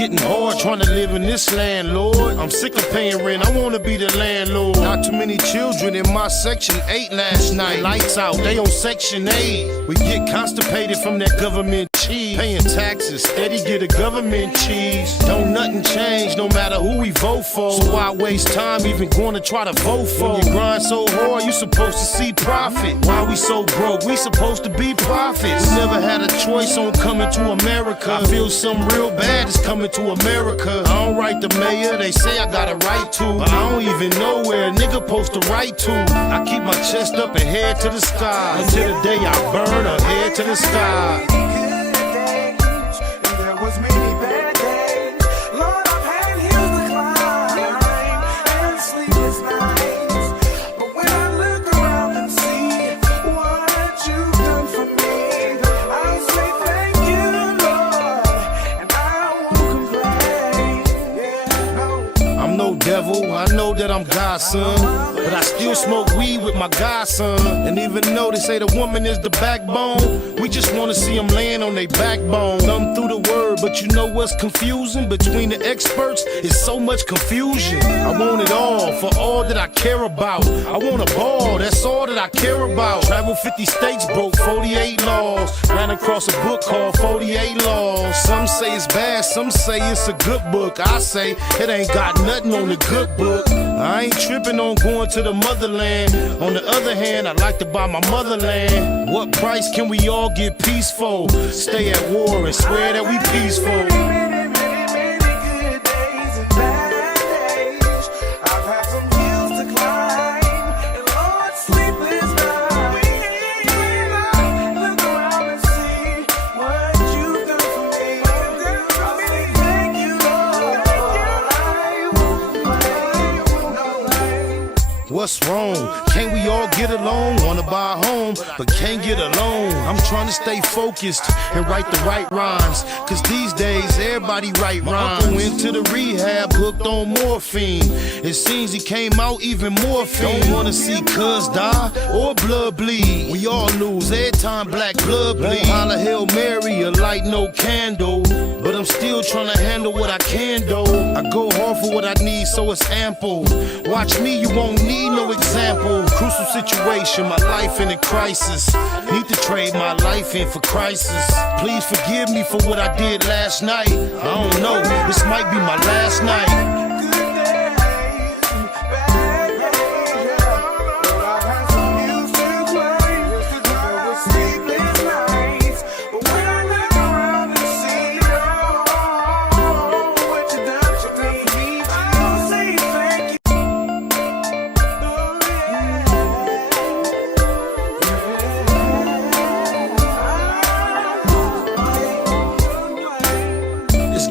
getting hard trying to live in this land, Lord. I'm sick of paying rent, I wanna be the landlord. Not too many children in my section 8 last night. Lights out, they on section 8. We get constipated from that government cheese. Paying taxes, steady get a government cheese. Don't nothing change no matter who we vote for. So why waste time even going to try to vote for? When you grind so hard, you supposed to see profit. Why we so broke? We supposed to be prophets. We never had a choice on coming to America. I feel something real bad is coming to America. I don't write the mayor, they say I got a right to, but I don't even know where a nigga supposed to write to. I keep my chest up and head to the sky until the day I burn or head to the sky. Devil, I know that I'm God's son, but I still smoke weed with my godson. And even though they say the woman is the backbone, we just wanna see them laying on their backbone. Thumb through the word, but you know what's confusing? Between the experts, it's so much confusion. I want it all, for all that I care about. I want a ball, that's all that I care about. Travel 50 states, broke 48 laws. Ran across a book called 48 Laws. Some say it's bad, some say it's a good book. I say it ain't got nothing on the good book. I ain't tripping on going to the motherland. On the other hand, I like to buy my motherland. What price can we all get peaceful? Stay at war and swear that we peaceful. What's wrong? Can't we all get along? Wanna buy a home, but can't get along. I'm trying to stay focused and write the right rhymes, cause these days everybody write rhymes. Uncle went to the rehab, hooked on morphine. It seems he came out even more fiend. Don't wanna see cuz die or blood bleed. We all lose every time black blood bleed. Holla Hail Mary, a light no candle, but I'm still trying to handle what I can do. I go hard for what I need, so it's ample. Watch me, you won't need no example. Crucial situation, my life in a crisis. Need to trade my life in for crisis. Please forgive me for what I did last night. I don't know, this might be my last night.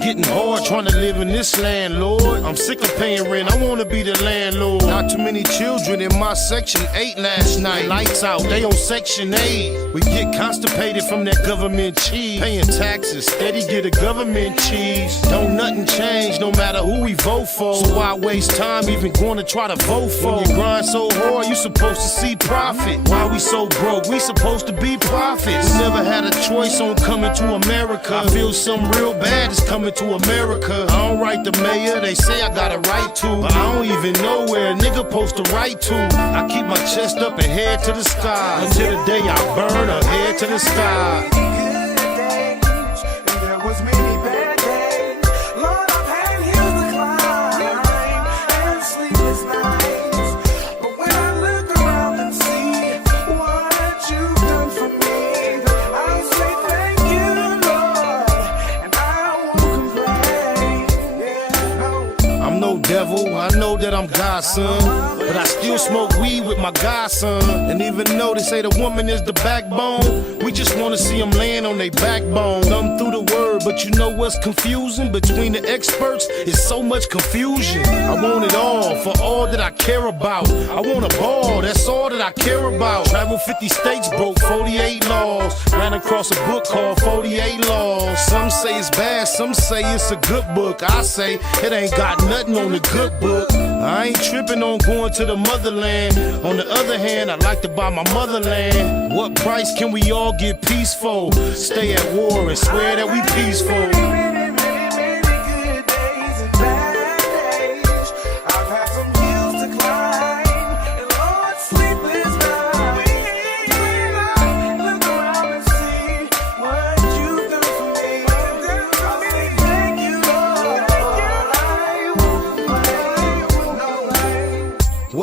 Getting hard trying to live in this land, Lord. I'm sick of paying rent, I wanna be the landlord. Not too many children in my section 8 last night. Lights out, they on section 8. We get constipated from that government cheese. Paying taxes, steady get a government cheese. Don't nothing change no matter who we vote for. So why waste time even going to try to vote for? When you grind so hard, you supposed to see profit. Why we so broke? We supposed to be prophets. We never had a choice on coming to America. I feel something real bad is coming to America. I don't write the mayor, they say I got a right to, but I don't even know where a nigga supposed to write to. I keep my chest up and head to the sky until the day I burn or head to the sky. Devil, I know that I'm God's son, but I still smoke weed with my godson. And even though they say the woman is the backbone, we just wanna see them laying on their backbone. Thumb through the word, but you know what's confusing? Between the experts, it's so much confusion. I want it all, for all that I care about. I want a ball, that's all that I care about. Travel 50 states, broke 48 laws. Ran across a book called 48 Laws. Some say it's bad, some say it's a good book. I say it ain't got nothing on the good book. I ain't tripping on going to the motherland. On the other hand, I like to buy my motherland. What price can we all get peaceful? Stay at war and swear that we peaceful.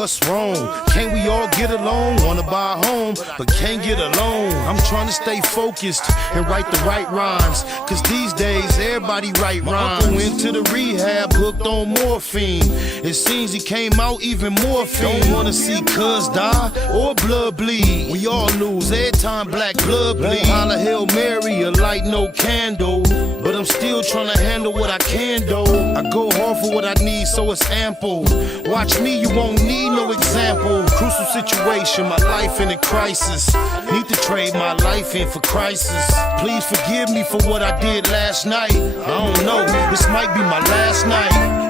What's wrong? Can't we all get along? Wanna buy a home, but can't get along. I'm trying to stay focused and write the right rhymes, cause these days everybody write rhymes. My uncle went to the rehab, hooked on morphine. It seems he came out even more fiend. Don't wanna see cuz die or blood bleed. We all lose every time black blood bleed. Holla Hail Mary, a light no candle, but I'm still trying to handle what I can do. I go hard for what I need, so it's ample. Watch me, you won't need no example. Crucial situation, my life in a crisis. Need to trade my life in for crisis. Please forgive me for what I did last night. I don't know, this might be my last night.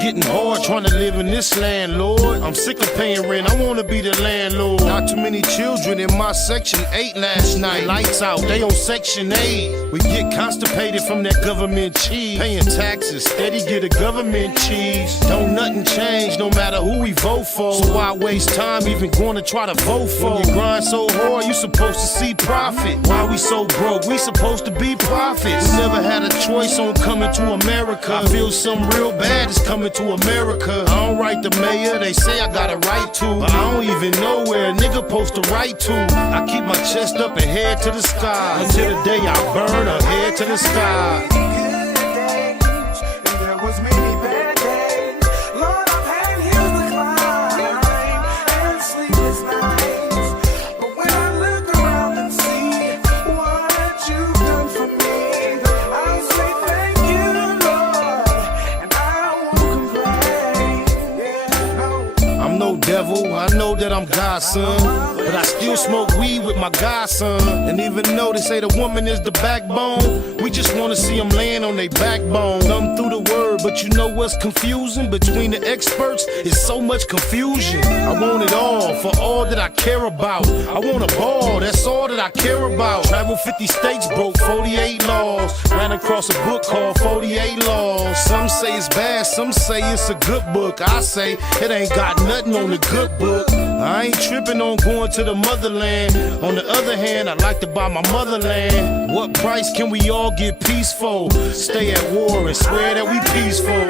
Getting hard trying to live in this land, Lord. I'm sick of paying rent, I wanna be the landlord. Not too many children in my section 8 last night. Lights out, they on section 8. We get constipated from that government cheese. Paying taxes, steady get a government cheese. Don't nothing change no matter who we vote for. So why waste time even going to try to vote for? When you grind so hard, you supposed to see profit. Why we so broke? We supposed to be prophets. We never had a choice on coming to America. I feel something real bad is coming to America. I don't write the mayor, they say I got a right to, but I don't even know where a nigga supposed to write to. I keep my chest up and head to the sky until the day I burn or head to the sky. Devil, I know that I'm God's son, but I still smoke weed with my godson. And even though they say the woman is the backbone, we just wanna see them laying on their backbone. Thumb through the word, but you know what's confusing? Between the experts, it's so much confusion. I want it all, for all that I care about. I want a ball, that's all that I care about. Travel 50 states, broke 48 laws. Ran across a book called 48 Laws. Some say it's bad, some say it's a good book. I say it ain't got nothing on the good book. I ain't tripping on going to the motherland. On the other hand, I like to buy my motherland. What price can we all get peaceful? Stay at war and swear that we peaceful.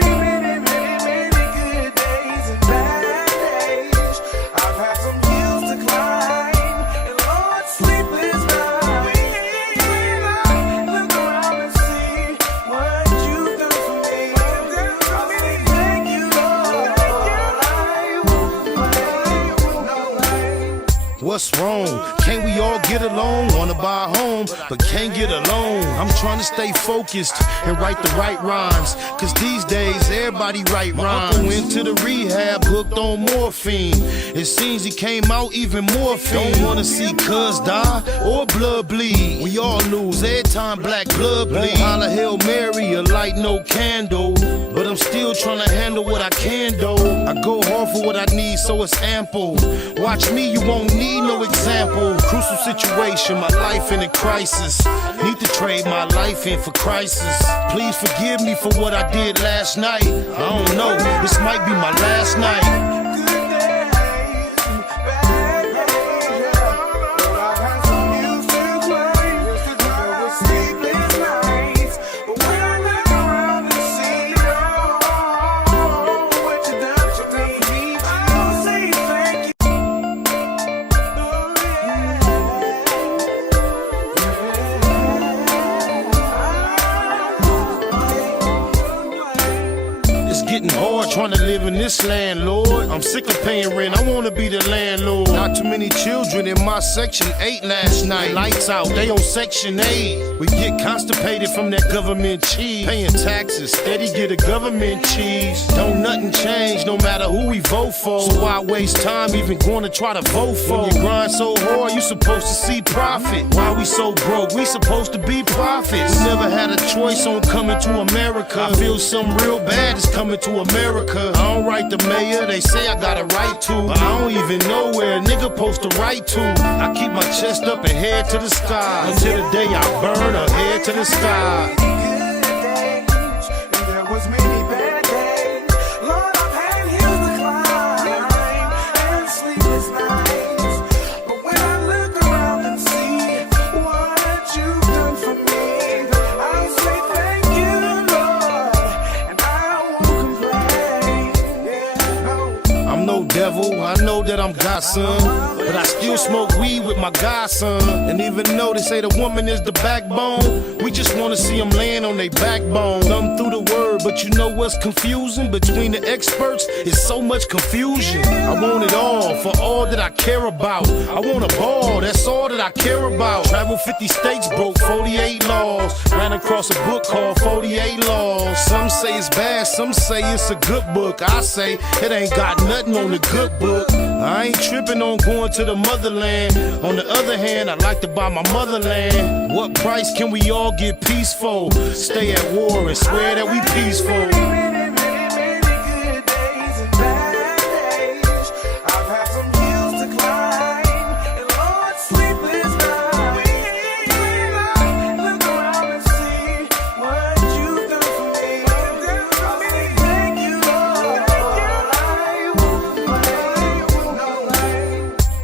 What's wrong? Can't we all get along? Wanna buy a home, but can't get along. I'm trying to stay focused and write the right rhymes, cause these days everybody write rhymes. My uncle went to the rehab, hooked on morphine. It seems he came out even more fiend. Don't wanna see cuz die or blood bleed. We all lose every time black blood bleed. Holla Hail Mary, a light no candle, but I'm still trying to handle what I can do. I go hard for what I need, so it's ample. Watch me, you won't need no example. Crucial situation, my life in a crisis. Need to trade my life in for crisis. Please forgive me for what I did last night. I don't know, this might be my last night. Getting hard trying to live in this land, Lord. I'm sick of paying rent, I wanna be the landlord. Not too many children in my section 8 last night. Lights out, they on section 8. We get constipated from that government cheese. Paying taxes, steady get a government cheese. Don't nothing change no matter who we vote for. So why waste time even going to try to vote for? When you grind so hard, you supposed to see profit. Why we so broke? We supposed to be prophets. We never had a choice on coming to America. I feel something real bad is coming to to America. I don't write the mayor, they say I got a right to, but I don't even know where a nigga supposed to write to. I keep my chest up and head to the sky until the day I burn or head to the sky. Devil, I know that I'm God's son, but I still smoke weed with my godson. And even though they say the woman is the backbone, we just wanna see them laying on their backbone. Thumb through the word, but you know what's confusing? Between the experts, it's so much confusion. I want it all, for all that I care about. I want a ball, that's all that I care about. Travel 50 states, broke 48 laws. Ran across a book called 48 Laws. Some say it's bad, some say it's a good book. I say it ain't got nothing on the good book. I ain't tripping on going to the motherland. On the other hand, I like to buy my motherland. What price can we all get peaceful? Stay at war and swear that we peaceful.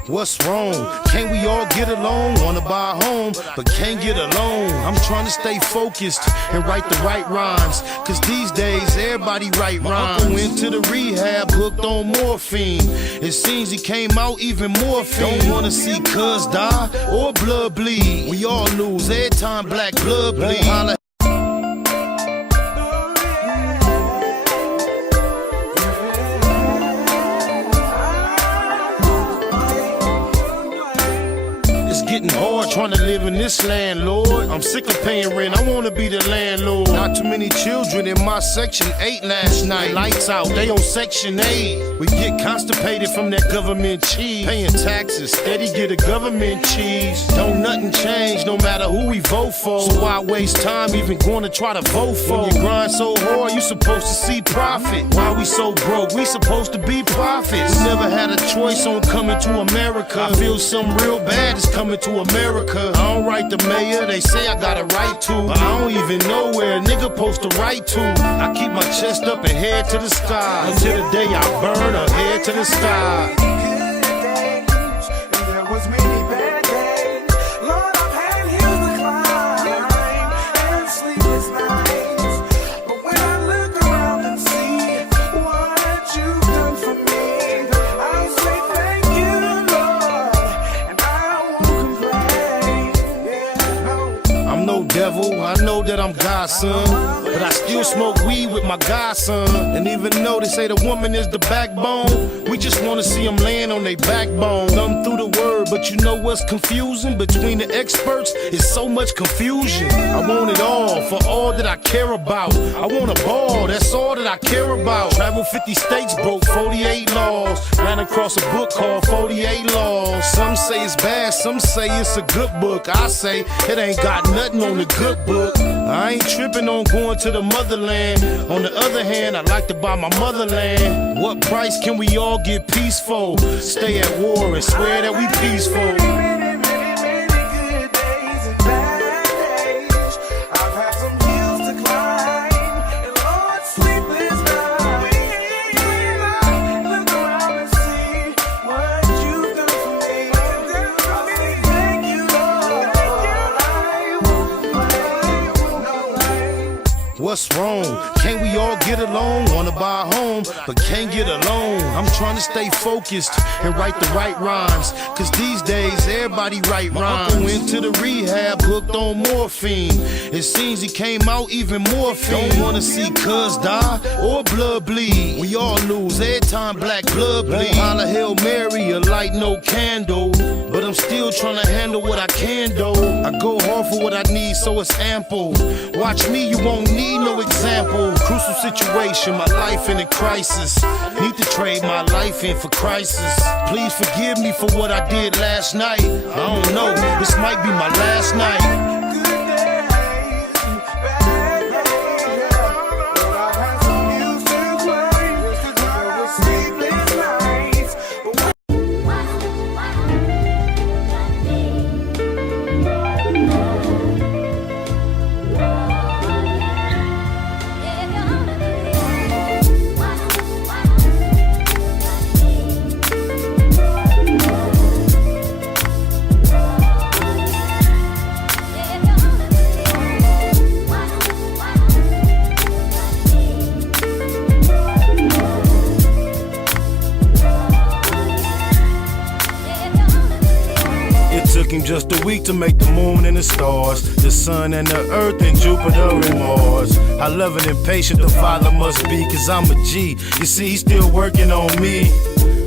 What's wrong? Can't we all get along? Wanna buy a home, but can't get along. I'm trying to stay focused and write the right rhymes, cause these days everybody write rhymes. My uncle went to the rehab, hooked on morphine. It seems he came out even more fiend. Don't wanna see cuz die or blood bleed. We all lose every time black blood bleed. Getting hard trying to live in this land, Lord. I'm sick of paying rent, I wanna be the landlord. Not too many children in my section 8 last night. Lights out, they on section 8. We get constipated from that government cheese. Paying taxes, steady get a government cheese. Don't nothing change no matter who we vote for. So why waste time even going to try to vote for? When you grind so hard, you supposed to see profit. Why we so broke? We supposed to be prophets. We never had a choice on coming to America. I feel something real bad is coming to America. I don't write the mayor, they say I got a right to, but I don't even know where a nigga supposed to write to. I keep my chest up and head to the sky until the day I burn or head to the sky. Devil, I know that I'm God's son, but I still smoke weed with my godson. And even though they say the woman is the backbone, we just wanna see them laying on their backbone. Thumb through the word, but you know what's confusing? Between the experts, it's so much confusion. I want it all, for all that I care about. I want a ball, that's all that I care about. Travel 50 states, broke 48 laws. Ran across a book called 48 Laws. Some say it's bad, some say it's a good book. I say it ain't got nothing on the good book. I ain't tripping on going to the motherland. On the other hand, I like to buy my motherland. What price can we all get peaceful? Stay at war and swear that we peaceful. What's wrong? Can't we all get along? Wanna buy a home, but can't get along. I'm trying to stay focused and write the right rhymes, cause these days everybody write rhymes. My uncle went to the rehab, hooked on morphine. It seems he came out even more fiend. Don't wanna see cuz die or blood bleed. We all lose every time black blood bleed. Holla Hail Mary, a light no candle, but I'm still trying to handle what I can do. I go hard for what I need, so it's ample. Watch me, you won't need no example. Crucial situation, my life in a crisis. Need to trade my life in for crisis. Please forgive me for what I did last night. I don't know, this might be my last night. Good days, bad days, but I had some news to play. just a week to make the moon and the stars, the sun and the earth and Jupiter and Mars. How loving and patient the Father must be, cause I'm a G. You see, he's still working on me.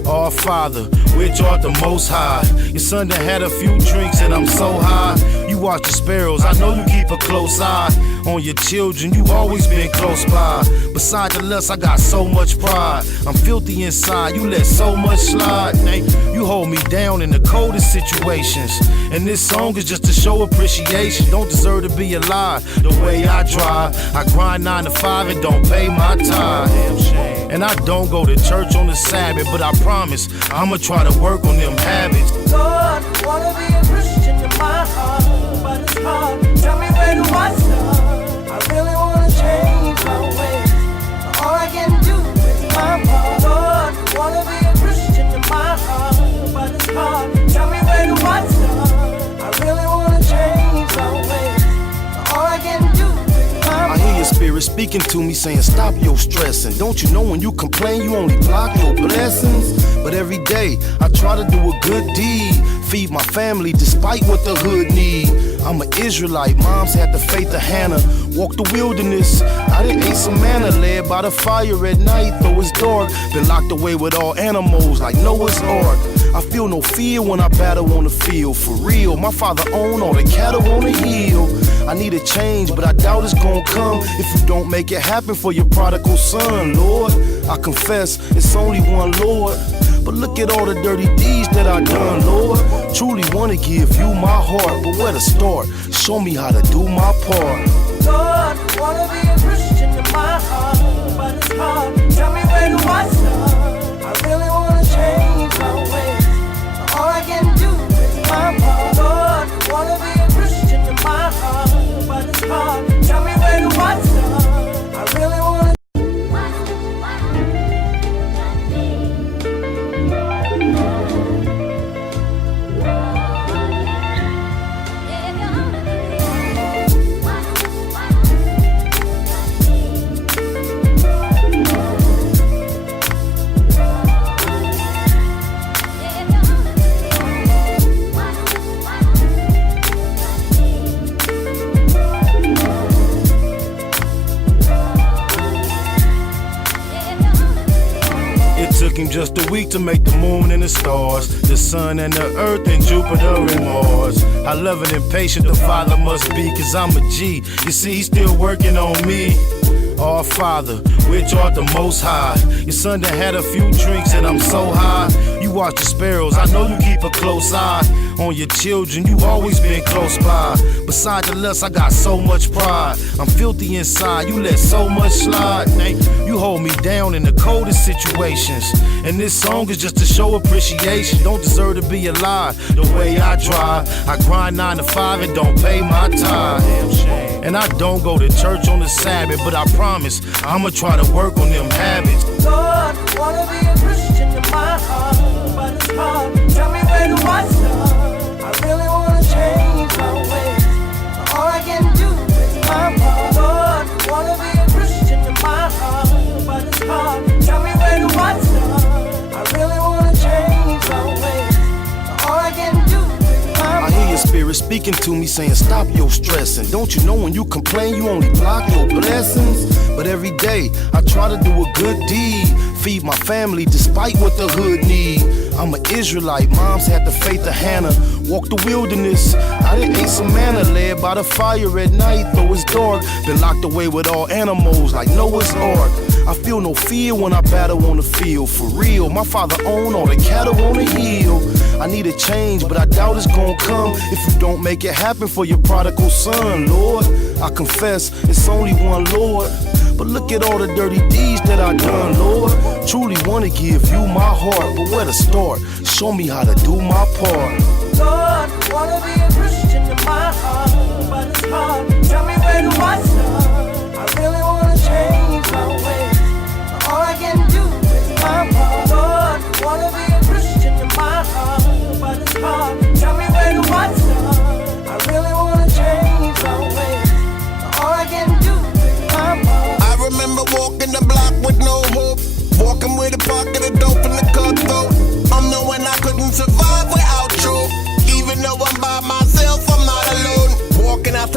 Our Father, which art the Most High. Your son done had a few drinks and I'm so high. You watch the sparrows, I know you keep a close eye on your children, you always been close by. Beside the lust, I got so much pride. I'm filthy inside, you let so much slide. You hold me down in the coldest situations, and this song is just to show appreciation. Don't deserve to be alive the way I drive. I grind 9 to 5 and don't pay my tithe. And I don't go to church on the Sabbath, but I promise I'ma try to work on them habits. Lord, wanna be a Christian in my heart, but it's hard. Tell me where do I start? I really wanna change my ways, but all I can do is my part. Lord, wanna be a Christian in my heart, but it's hard. Tell me where do I start? I really wanna change my ways, but all I can do is my part. I hear your spirit speaking to me saying stop your stressing. Don't you know when you complain you only block your blessings? But every day I try to do a good deed, feed my family despite what the hood need. I'm an Israelite, moms had the faith of Hannah. Walked the wilderness, I done ate some manna, led by the fire at night, though it's dark. Been locked away with all animals like Noah's Ark. I feel no fear when I battle on the field, for real. My father owned all the cattle on the hill. I need a change, but I doubt it's gonna come if you don't make it happen for your prodigal son, Lord. I confess, it's only one Lord, but look at all the dirty deeds that I done, Lord. Truly wanna give you my heart, but where to start? Show me how to do my part. Lord, wanna be a Christian in my heart, but it's hard. Tell me where do I start? I really wanna change my ways, but all I can do is my part. Lord, wanna be a Christian in my heart, but it's hard. Tell me where do I start? I really wanna. Took him just a week to make the moon and the stars, the sun and the earth and Jupiter and Mars. How loving and patient the Father must be, cause I'm a G. You see, he's still working on me. Our Father, which art the Most High. Your son done had a few drinks and I'm so high. You watch the sparrows, I know you keep a close eye on your children, you always been close by. Beside the lust, I got so much pride. I'm filthy inside, you let so much slide. You hold me down in the coldest situations, and this song is just to show appreciation. Don't deserve to be alive the way I drive. I grind 9 to 5 and don't pay my tithe. And I don't go to church on the Sabbath, but I promise I'ma try to work on them habits. Lord, wanna be a Christian in my heart, but it's hard. Tell me where do I start? I really wanna change my ways, but all I can do is my part. Lord, wanna be a Christian in my heart, but it's hard. Tell me where do I start? I really wanna change my ways, but all I can do is my part. I hear your spirit speaking to me saying stop your stressing. Don't you know when you complain you only block your blessings? But every day I try to do a good deed, feed my family despite what the hood need. I'm an Israelite, moms had the faith of Hannah. Walked the wilderness, I done ate some manna, led by the fire at night, though it's dark. Been locked away with all animals like Noah's Ark. I feel no fear when I battle on the field, for real. My father owned all the cattle on the hill. I need a change, but I doubt it's gonna come if you don't make it happen for your prodigal son, Lord. I confess, it's only one Lord, but look at all the dirty deeds that I done, Lord. Truly wanna give you my heart, but where to start? Show me how to do my part. Lord, wanna be a Christian in my heart, but it's hard. Tell me where do I start? I really wanna change my ways, but all I can do is my part. Lord, wanna be a Christian in my heart, but it's hard. Tell me where do I start? I really wanna change my ways, but all I can do is my part. I remember walking the block with no hope, walking with a pocket of dope in the cutthroat. I'm knowing I couldn't survive without you, even though I'm by my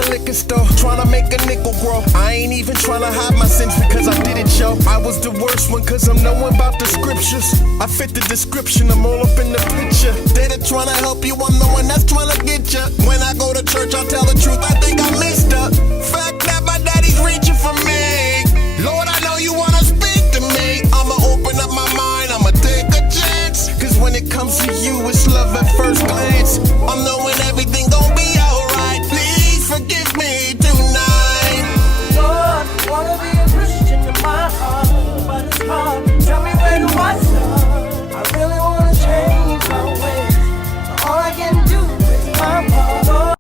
the liquor store, tryna make a nickel grow. I ain't even tryna hide my sins because I did it, yo. I was the worst one cause I'm knowing about the scriptures. I fit the description, I'm all up in the picture. Dead at tryna help you, I'm the one that's tryna get ya. When I go to church, I'll tell the truth, I think I missed her. Fact that my daddy's reaching for me. Lord, I know you wanna speak to me. I'ma open up my mind, I'ma take a chance. Cause when it comes to you, it's love at first glance. I'm knowing everything gon' be alright. Please forgive me tonight. Lord, I wanna be a Christian in my heart, but it's hard. Tell me where do I start? I really wanna change my ways, but all I can do is my part. Lord,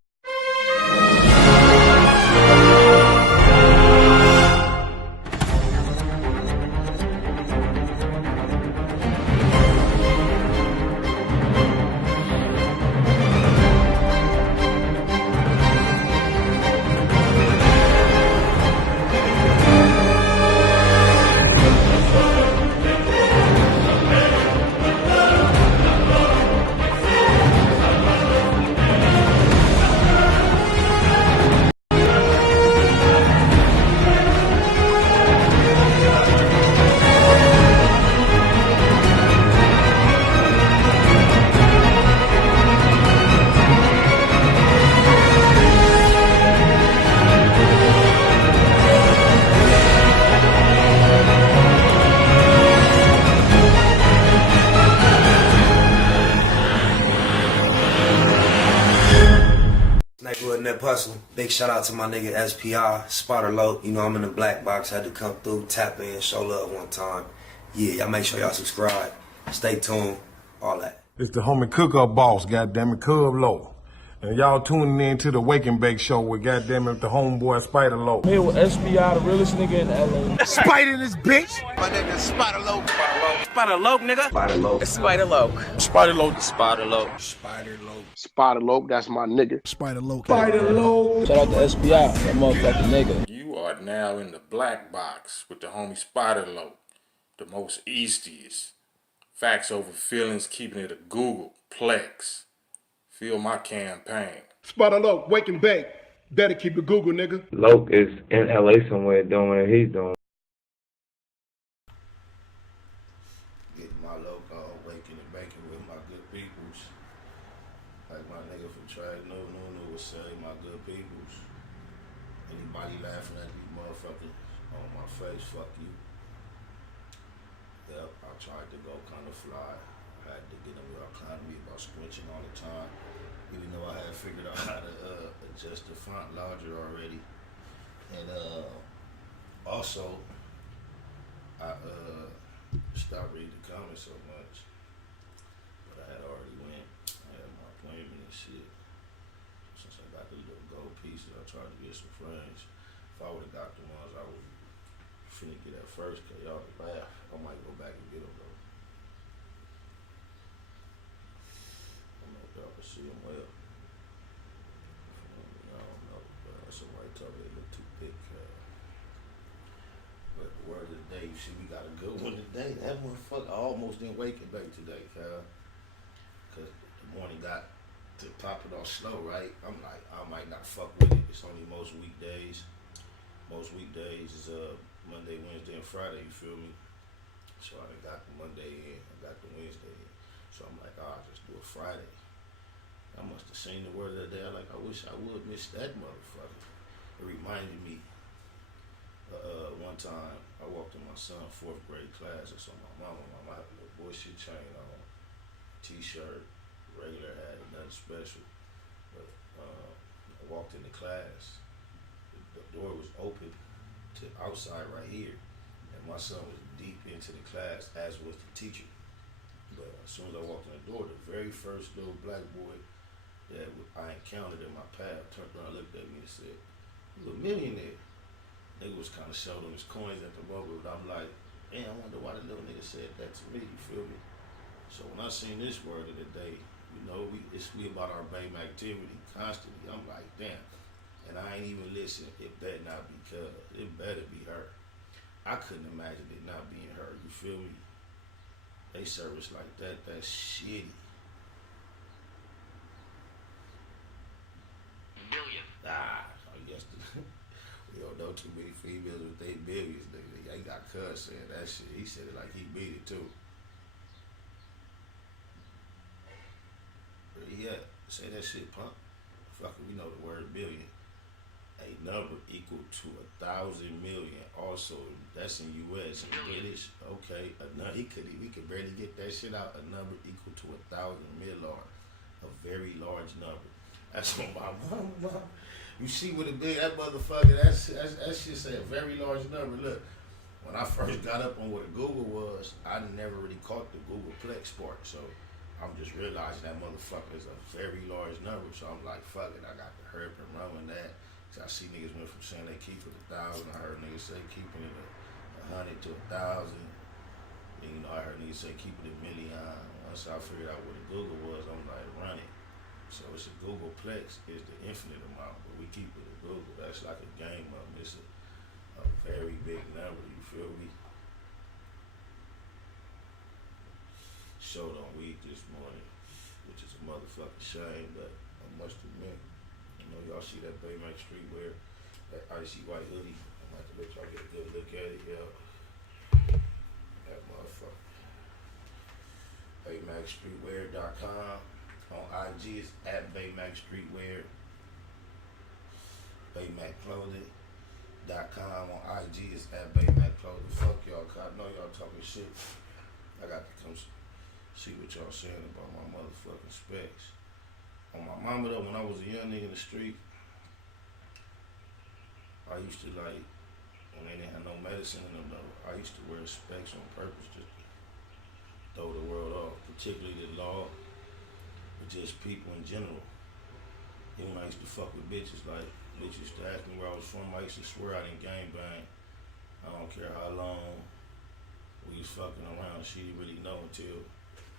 Nigga Nip Hustle. Big shout out to my nigga SPI, Spotter Low. You know I'm in the black box, had to come through, tap in, show love one time. Yeah, y'all make sure y'all subscribe. Stay tuned, all that. It's the homie Cook-Up Boss, goddammit, Cub Low. And y'all tuning in to the Wake and Bake Show with goddammit the homeboy Spider Low. Here with SPI, the realest nigga in LA. Spider this bitch! My nigga Spider Low. Spider Loke, nigga. Spider Low. Spider Loke. Spider Low. Spider Loke. Spider Low. Spider Loke, that's my nigga. Spider Low. Shout out to SPI, that motherfucking nigga. You are now in the black box with the homie Spider Low, the most eastiest. Facts over feelings, keeping it a Google Plex. Feel my campaign. Spider Low, Wake and Bake. Better keep it Google, nigga. Loke is in LA somewhere doing what he's doing. Getting my local, waking and baking with my good peoples. Like my nigga from Trade No would say, my good peoples. Anybody laughing at these motherfuckers on my face, fuck you. Yep, I tried to go kind of fly. I had to get a real economy about squinching all the time. Even though I had figured out how to adjust the font larger already. And also, I stopped reading the comments so much. But I had already went. I had my appointment and shit. Since I got the little gold pieces, I tried to get some frames. If I would have got the ones I was finna get at first, cause y'all could laugh. I might go back and get them though. I don't know if y'all can see them well. I don't know, but somebody told me they look too thick. But the word of the day, you see, we got a good one today. That motherfucker almost didn't wake and bake today, cause the morning got to pop it off slow, right? I'm like, I might not fuck with it. It's only most weekdays. Most weekdays is Monday, Wednesday, and Friday. You feel me? So I got the Monday in, I got the Wednesday in. So I'm like, I'll just do a Friday. I must have seen the word of the day. I wish I would miss that motherfucker. It reminded me. One time I walked in my son's 4th grade class, and so my mama had a little bullshit chain on, t-shirt, regular hat, nothing special. But I walked into class. The door was open to outside right here, and my son was deep into the class, as was the teacher. But as soon as I walked in the door, the very first little black boy that I encountered in my path turned around, looked at me, and said, "You a millionaire." Nigga was kind of showing him his coins at the moment, but I'm like, man, I wonder why the little nigga said that to me. You feel me? So when I seen this word of the day, you know, it's about our BAME activity constantly. I'm like, damn. And I ain't even listen. It better not be Cuz. It better be her. I couldn't imagine it not being her. You feel me? They service like that. That's shitty. Billion. many females with they billions, nigga. He got Cuz saying that shit. He said it like he beat it too. Where he at? Say that shit, punk. Fuck it, we know the word billion. A number equal to 1,000 million. Also, that's in U.S. and British. Okay, we could barely get that shit out. A number equal to 1,000 million. A very large number. That's what my mom. You see what it be? That motherfucker. That shit say a very large number. Look, when I first got up on what a Google was, I never really caught the Googleplex part. So I'm just realizing that motherfucker is a very large number. So I'm like, fuck it. I got to hurry up and run with that. I see niggas went from saying they keep it 1,000. I heard niggas say keeping it 100 to 1,000. And, you know, I heard niggas say keeping it a million. Once I figured out what a Google was, I'm like, run it. So it's a Googleplex is the infinite amount, but we keep it a Google. That's like a game of them. It's a very big number. You feel me? Showed on weed this morning, which is a motherfucking shame, but I must admit. You know, y'all see that Baymax Streetwear, that icy white hoodie. I'm about to let y'all get a good look at it, yeah. That motherfucker. BaymaxStreetwear.com. On IG is at Baymax Streetwear. BaymaxClothing.com. On IG is at Baymax Clothing. Fuck y'all, cause I know y'all talking shit. I got to come see what y'all saying about my motherfucking specs. On my mama though, when I was a young nigga in the street, I used to like, when they didn't have no medicine in them though, I used to wear specs on purpose just to throw the world off, particularly the law, but just people in general. Even when I used to fuck with bitches, like, bitches used to ask me where I was from, I used to swear I didn't gangbang. I don't care how long we was fucking around, she didn't really know until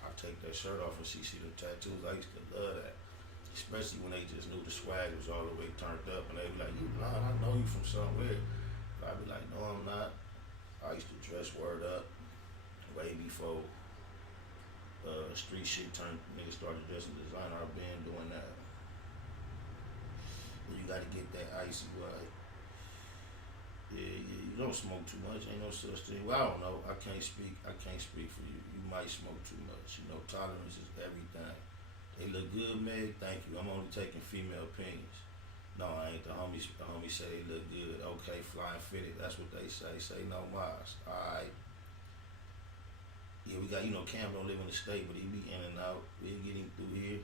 I take that shirt off and she see the tattoos. I used to love that. Especially when they just knew the swag was all the way turned up and they be like, you lying, I know you from somewhere. But I'd be like, no, I'm not. I used to dress word up way before street shit turned, niggas started dressing designer. I've been doing that. But you gotta get that icy white. Yeah, you don't smoke too much, ain't no such thing. Well, I don't know, I can't speak for you. You might smoke too much. You know, tolerance is everything. They look good, Meg. Thank you. I'm only taking female opinions. No, I ain't. The homies say they look good. Okay, flying fitted. That's what they say. Say no mas. Alright. Yeah, we got, you know, Cam don't live in the state, but he be in and out. We'll get him through here.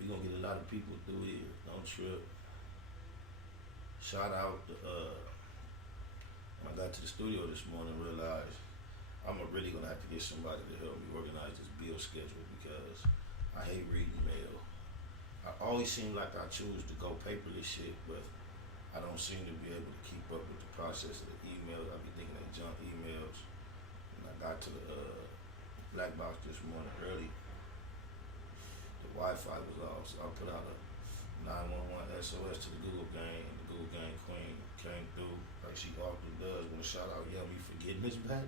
We gonna get a lot of people through here. Don't trip. Shout out to, when I got to the studio this morning, realized I'm really gonna have to get somebody to help me organize this bill schedule because I hate reading mail. I always seem like I choose to go paperless shit, but I don't seem to be able to keep up with the process of the emails. I be thinking they junk emails. And I got to the black box this morning early. The Wi-Fi was off, so I put out a 911 SOS to the Google gang, and the Google gang queen came through like she often does. Want to shout out Yummy for getting this back.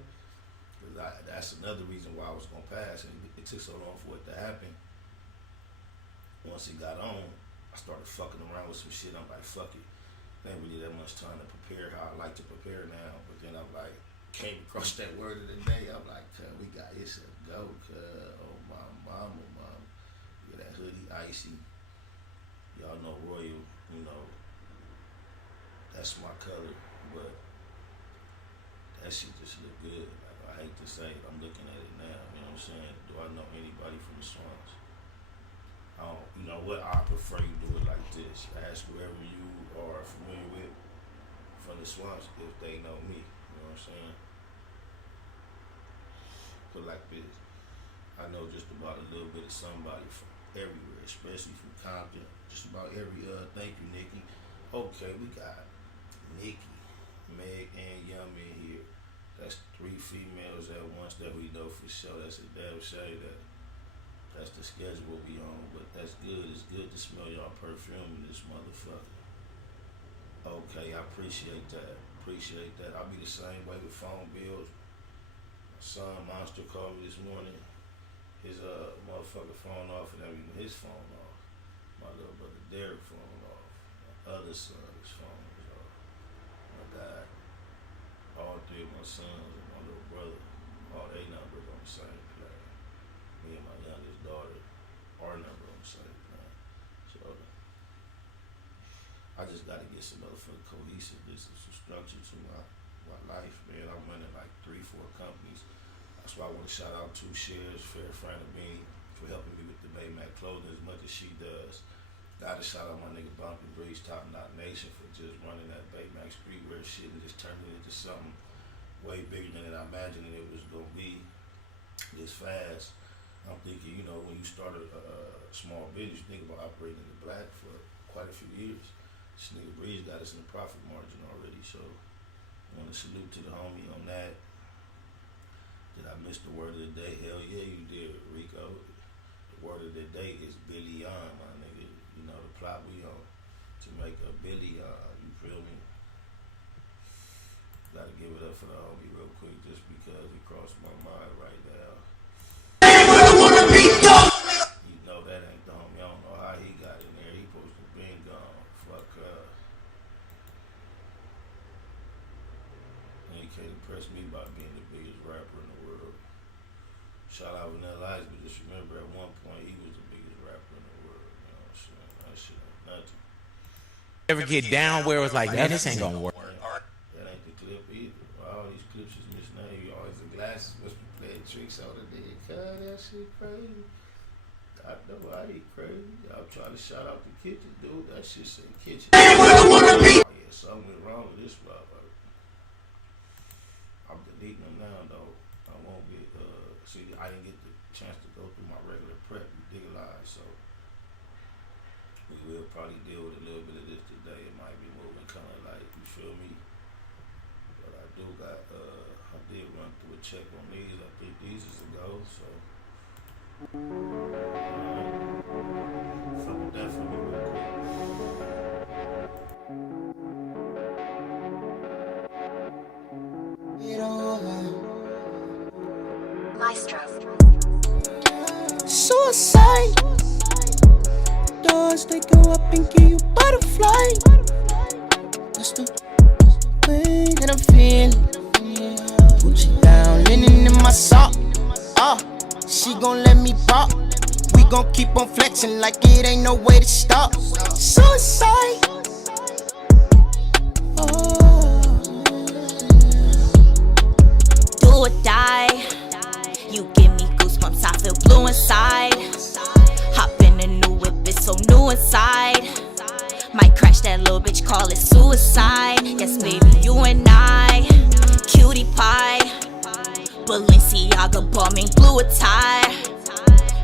Cause that's another reason why I was gonna pass, and it took so long for it to happen. Once it got on, I started fucking around with some shit. I'm like, fuck it. There ain't really that much time to prepare how I like to prepare now. But then I'm like, came across that word of the day. I'm like, we got this to go, oh my mama. Yeah, that hoodie, icy. Y'all know Royal, you know, that's my color. But that shit just look good. Like, I hate to say it, I'm looking at it now. You know what I'm saying? Do I know anybody from the Swamps? You know what? I prefer you do it like this. Ask whoever you are familiar with from the Swamps if they know me. You know what I'm saying? Put like this. I know just about a little bit of somebody from everywhere, especially from Compton. Just about every thank you, Nikki. Okay, we got Nikki, Meg, and Yummy in here. That's 3 females at once that we know for sure. That's a damn shame that that's the schedule we on, but that's good. It's good to smell y'all perfume in this motherfucker. Okay, I appreciate that. I'll be the same way with phone bills. My son Monster called me this morning. His motherfucker phone off and everything. His phone off. My little brother Derek phone off. My other son's phone was off. My died. All three of my sons and my little brother, all their numbers on the same plan. Me and my youngest daughter, our number on the same plan. So I just got to get some motherfucking cohesiveness and some structure to my life, man. I'm running like 3-4 companies. That's why I want to shout out 2 Shares, Fair Friend of Me, for helping me with the Baymax clothing as much as she does. Gotta shout out my nigga Bumpy Breeze, Top Knot Nation, for just running that Baymax streetwear shit and just turning it into something way bigger than I imagined it was gonna be this fast. I'm thinking, you know, when you start a small business, you think about operating in the black for quite a few years. This nigga Breeze got us in the profit margin already, so I want to salute to the homie on that. Did I miss the word of the day? Hell yeah, you did, Rico. The word of the day is billion, my nigga. You know the plot we on to make a billion. You feel me? Gotta give it up for the homie real quick, just because it crossed my mind right now. You know that ain't the homie. I don't know how he got in there. He supposed to been gone. Fuck and he can't impress me by being the biggest rapper in the world. Shout out Vanilla Ice, but just remember at one point he was the biggest rapper in the world. You know what I'm saying? That shit ain't nothing. Ever get down where it was like, man, this ain't gonna work. That ain't the clip either. All these clips is misnamed. You always the glasses must be playing tricks on the nigga. God, that shit crazy. I know I ain't crazy. I'm trying to shout out the kitchen, dude. That shit say kitchen. Oh yeah, something went wrong with this motherfucker. I'm deleting them now though. I won't get see I didn't get the chance to go through my regular prep with Digga Live, so we will probably deal with a little bit of this today. It might be moving kinda like, you feel me? But I do got I did run through a check on these. I think these is a go, so fuck with that for me real quick. Maestro. Suicide. Doors they go up and give you butterfly. That's the way that I'm feeling. Put you down, linen in my sock. She gon' let me pop. We gon' keep on flexing like it ain't no way to stop. Suicide. Do or die. You give me goosebumps, I feel blue inside. Hop in the new whip, it's so new inside. Might crash that little bitch, call it suicide. Yes, baby, you and I, cutie pie. Balenciaga bought me blue attire.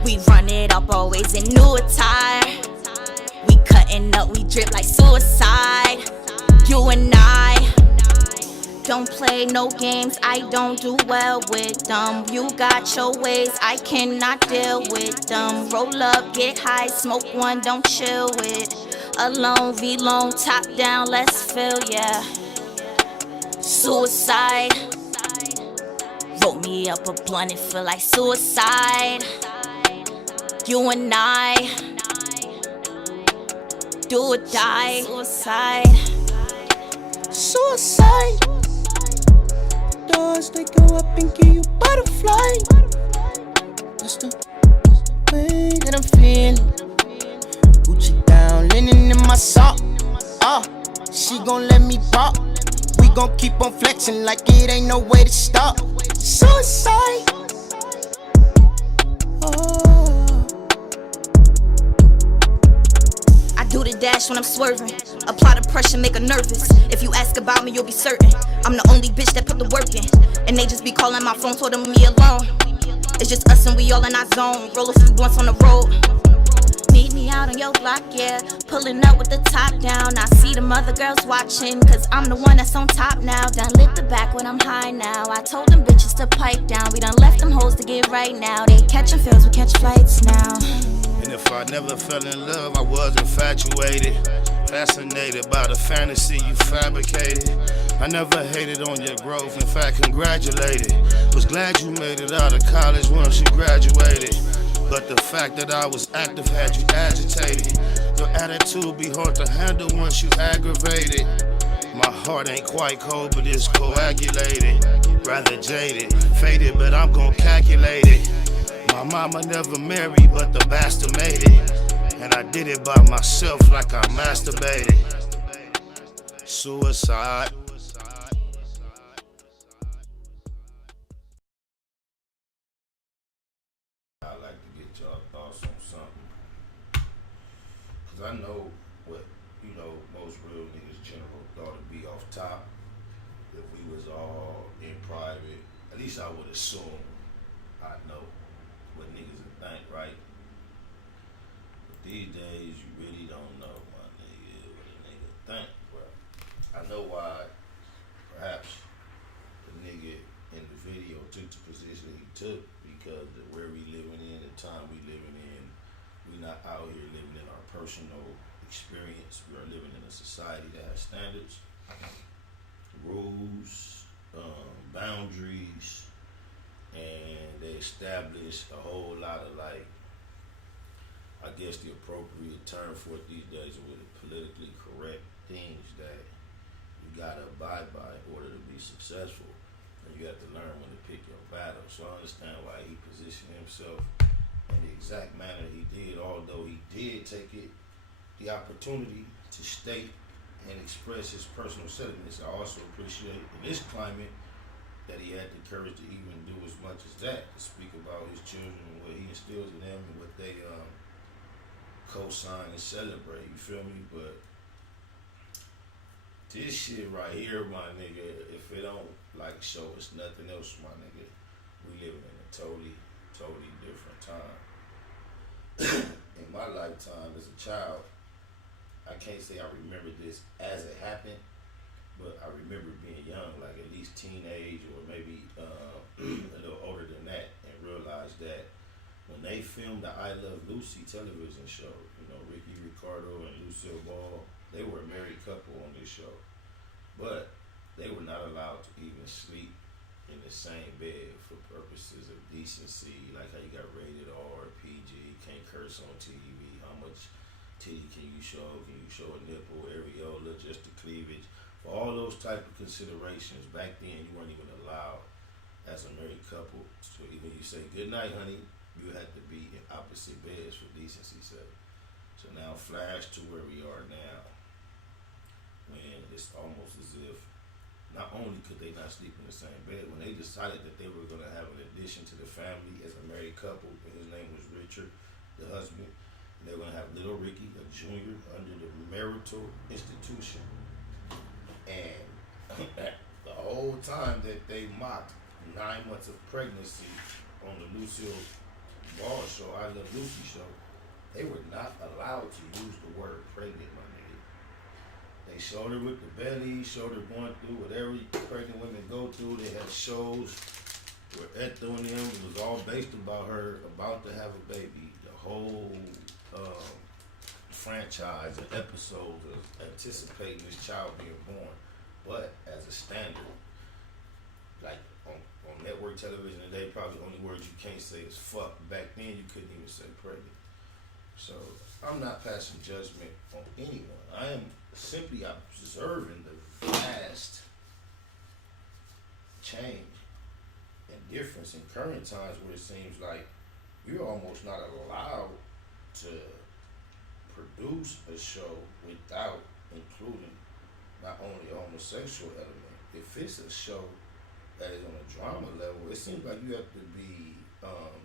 We run it up always in new attire. We cutting up, we drip like suicide. You and I don't play no games, I don't do well with them. You got your ways, I cannot deal with them. Roll up, get high, smoke one, don't chill with. Alone, V-long, top down, let's feel, yeah. Suicide. Roll me up a blunt, it feel like suicide. You and I, do or die. Suicide. Suicide. Doors they go up and give you butterfly. That's the way that I'm feeling. Put you down, linen in my sock. She gon' let me pop. We gon' keep on flexing like it ain't no way to stop. Suicide. I do the dash when I'm swerving. Apply the pressure, make her nervous. If you ask about me, you'll be certain I'm the only bitch that put the work in. And they just be calling my phone, told them me alone. It's just us and we all in our zone. Roll a few blunts on the road. Meet me out on your block, yeah. Pulling up with the top down. I see them other girls watching, cause I'm the one that's on top now. Done lit the back when I'm high now. I told them bitches to pipe down. We done left them hoes to get right now. They catching feels, we catch flights now. And if I never fell in love, I was infatuated. Fascinated by the fantasy you fabricated. I never hated on your growth, in fact congratulated. Was glad you made it out of college once you graduated. But the fact that I was active had you agitated. Your attitude be hard to handle once you aggravated. My heart ain't quite cold, but it's coagulated. Rather jaded, faded, but I'm gon' calculate it. My mama never married, but the bastard made it. And I did it by myself like I masturbated. Suicide. I'd like to get y'all thoughts on something. Cause I know what, most real niggas general thought it'd be off top if we was all in private. At least I would assume I know what niggas would think, right? But these days you really don't know, my nigga, what a nigga think, bro. I know why perhaps the nigga in the video took the position he took, because of where we living in, the time we living in, we not out here living in our personal experience. We are living in a society that has standards, rules, boundaries, and they establish a whole lot of, like, I guess the appropriate term for it these days are really politically correct things that you gotta abide by in order to be successful. And you have to learn when to pick your battle. So I understand why he positioned himself in the exact manner he did, although he did take the opportunity to state and express his personal sentiments. I also appreciate in this climate that he had the courage to even do as much as that, to speak about his children and what he instills in them and what they co-sign and celebrate, you feel me? But this shit right here, my nigga, if it don't like show us nothing else, my nigga, we living in a totally different time. In my lifetime as a child, I can't say I remember this as it happened, but I remember being young, like at least teenage or maybe a little older than that, and realized that when they filmed the I Love Lucy television show, Ricky Ricardo and Lucille Ball, they were a married couple on this show, but they were not allowed to even sleep in the same bed for purposes of decency, like how you got rated R, PG, can't curse on TV, how much titty can you show a nipple, areola, just the cleavage. For all those type of considerations, back then you weren't even allowed as a married couple. So even you say good night, honey, you had to be in opposite beds for decency's sake. So now flash to where we are now, when it's almost as if not only could they not sleep in the same bed, when they decided that they were going to have an addition to the family as a married couple, and his name was Richard, the husband, and they were going to have little Ricky, a junior, under the marital institution. And the whole time that they mocked 9 months of pregnancy on the Lucille Ball show, I Love Lucy show, they were not allowed to use the word pregnant, my nigga. They showed her with the belly, showed her going through whatever pregnant women go through. They had shows where Ethel and them, it was all based about her about to have a baby. The whole franchise and episodes of anticipating this child being born. But as a standard, like on network television today, probably the only word you can't say is fuck. Back then you couldn't even say pregnant. So I'm not passing judgment on anyone. I am simply observing the vast change and difference in current times, where it seems like you're almost not allowed to produce a show without including not only a homosexual element. If it's a show that is on a drama level, it seems like you have to be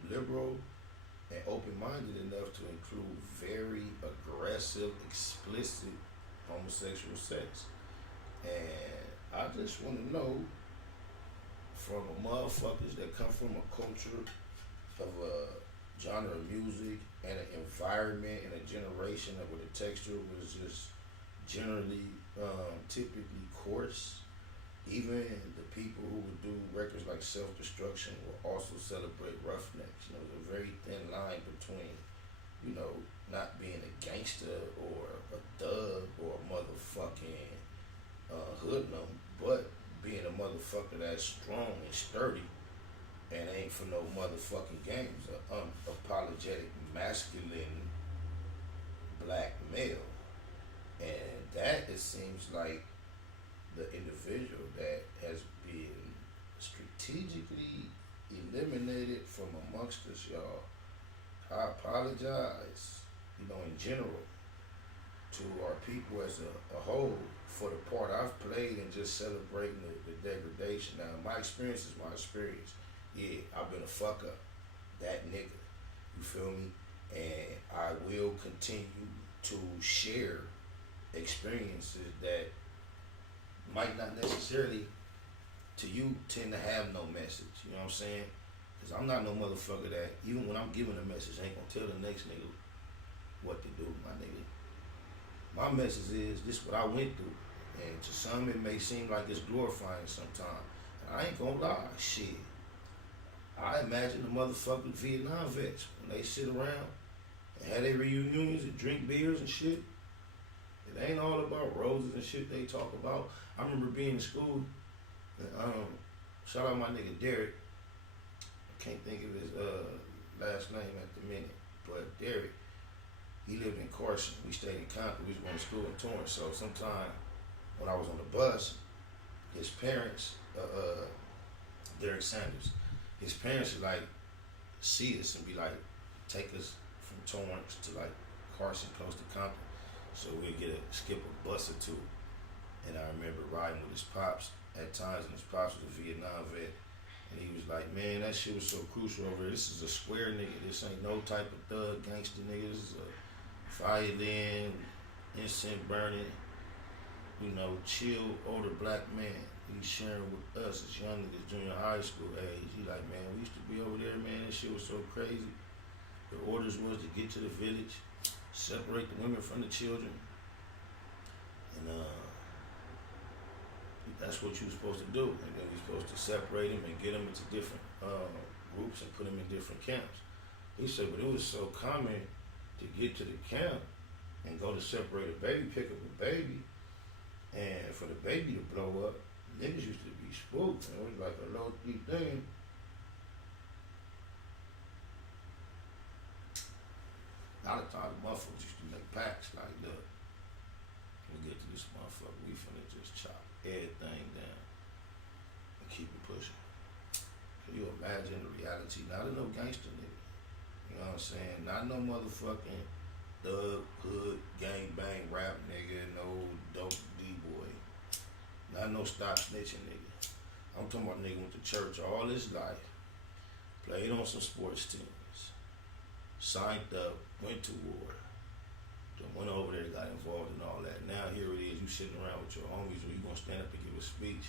liberal and open-minded enough to include very aggressive, explicit homosexual sex. And I just want to know from motherfuckers that come from a culture of a genre of music and an environment and a generation of where the texture was just generally typically coarse. Even the people who would do records like Self-Destruction will also celebrate roughnecks. There's a very thin line between, not being a gangster or a thug or a motherfucking hoodlum, but being a motherfucker that's strong and sturdy and ain't for no motherfucking games. An unapologetic, masculine black male. And that, it seems like, the individual that has been strategically eliminated from amongst us, y'all. I apologize, in general, to our people as a whole for the part I've played in just celebrating the degradation. Now, my experience is my experience. Yeah, I've been a fuck up, that nigga. You feel me? And I will continue to share experiences that might not necessarily, to you, tend to have no message. You know what I'm saying? Because I'm not no motherfucker that, even when I'm giving a message, ain't gonna tell the next nigga what to do, my nigga. My message is, this what I went through. And to some, it may seem like it's glorifying sometimes. I ain't gonna lie, shit. I imagine the motherfucking Vietnam vets, when they sit around and have their reunions and drink beers and shit, it ain't all about roses and shit they talk about. I remember being in school, and, shout out my nigga Derek. I can't think of his last name at the minute, but Derek, he lived in Carson. We stayed in Compton. We was going to school in Torrance. So sometime when I was on the bus, his parents, Derek Sanders, his parents would like see us and be like, take us from Torrance to like Carson, close to Compton. So we'd skip a bus or two. And I remember riding with his pops at times, and his pops was a Vietnam vet. And he was like, man, that shit was so crucial over here. This is a square nigga. This ain't no type of thug gangster nigga. This is a violin, incense burning, chill older black man. He's sharing with us as young niggas, junior high school age. He like, man, we used to be over there, man. That shit was so crazy. The orders was to get to the village, separate the women from the children, and that's what you were supposed to do. And then we were supposed to separate them and get them into different groups and put them in different camps. He said, but it was so common to get to the camp and go to separate a baby, pick up a baby, and for the baby to blow up, niggas used to be spooked. And it was like a low-key thing. A lot of times, motherfuckers used to make pacts like, look, when we get to this motherfucker, we finna just chop everything down and keep it pushing. Can you imagine the reality? Not of no gangster nigga. You know what I'm saying? Not no motherfucking thug, hood, gang bang rap nigga, no dope D-boy. Not no stop snitching nigga. I'm talking about nigga went to church all his life, played on some sports teams, signed up, went to war, then went over there, got involved in all that. Now here it is, you sitting around with your homies, or you gonna stand up and give a speech.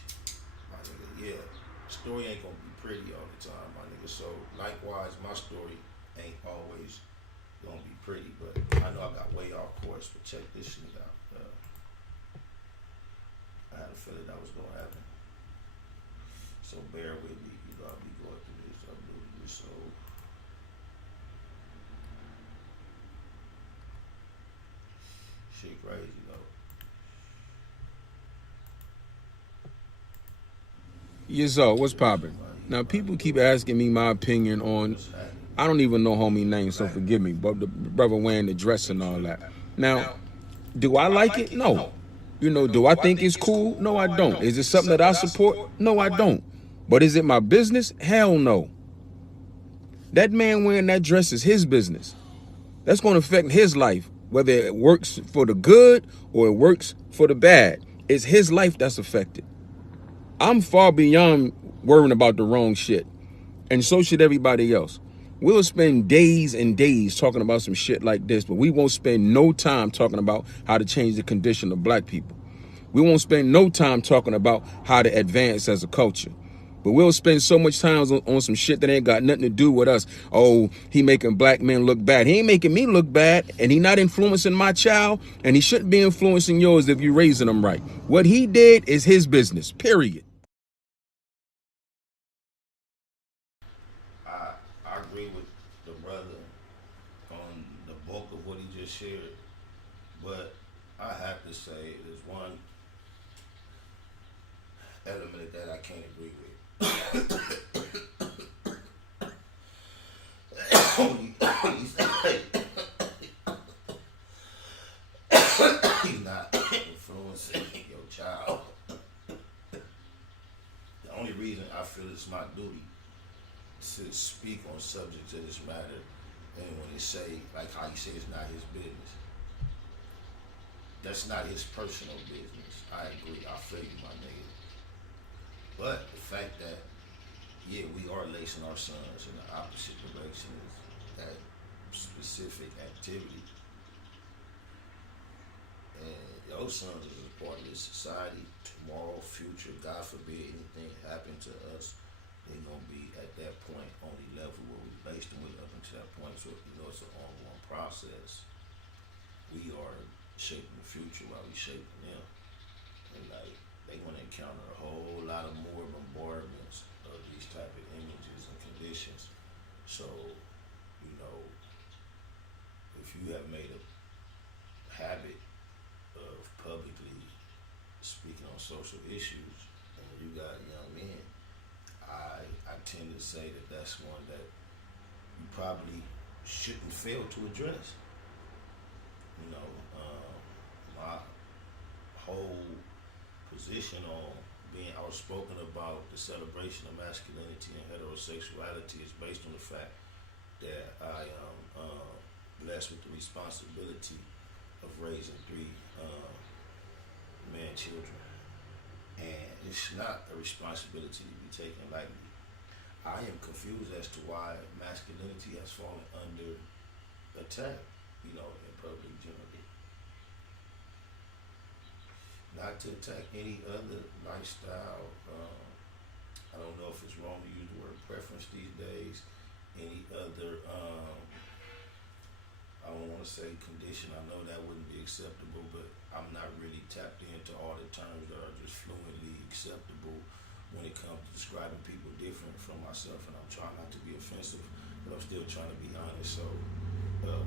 My nigga, yeah, the story ain't gonna be pretty all the time, my nigga. So likewise, my story ain't always gonna be pretty, but I know I got way off course, but check this shit out. I had a feeling that was gonna happen. So bear with me, I'll be going through this, I'll do this, so. Shit crazy, though. Yes, so what's poppin'? Now, people keep asking me my opinion on, I don't even know homie name, so forgive me, but the brother wearing the dress and all that. Now, do I like it? No. Do I think it's cool? No, I don't. Is it something that I support? No, I don't. But is it my business? Hell no. That man wearing that dress is his business. That's going to affect his life, whether it works for the good or it works for the bad. It's his life that's affected. I'm far beyond worrying about the wrong shit. And so should everybody else. We'll spend days and days talking about some shit like this, but we won't spend no time talking about how to change the condition of black people. We won't spend no time talking about how to advance as a culture. But we'll spend so much time on some shit that ain't got nothing to do with us. Oh, he making black men look bad. He ain't making me look bad, and he not influencing my child, and he shouldn't be influencing yours if you're raising them right. What he did is his business, period. I agree with the brother on the bulk of what he just shared, but I have to say there's one element that I can't agree with. He's not influencing your child. only reason I feel it's my duty to speak on subjects that just matter, and when they say, like how you say it's not his business, that's not his personal business. I agree. I feel you, my nigga. But the fact that, yeah, we are lacing our sons in the opposite direction is that specific activity. And your sons is a part of this society. Tomorrow, future, God forbid anything happen to us, they're going to be at that point on the level where we based them with up until that point. So, you know, it's an ongoing process. We are shaping the future while we shaping them. And like, they want to encounter a whole lot of more bombardments of these type of images and conditions. So, you know, if you have made a habit of publicly speaking on social issues, and you got young men, I tend to say that that's one that you probably shouldn't fail to address. You know, my whole position on being outspoken about the celebration of masculinity and heterosexuality is based on the fact that I am blessed with the responsibility of raising 3 man children. And it's not a responsibility to be taken lightly. I am confused as to why masculinity has fallen under attack, you know, in public generally. Not to attack any other lifestyle. I don't know if it's wrong to use the word preference these days. Any other, I don't want to say condition. I know that wouldn't be acceptable, but I'm not really tapped into all the terms that are just fluently acceptable when it comes to describing people different from myself, and I'm trying not to be offensive, but I'm still trying to be honest. So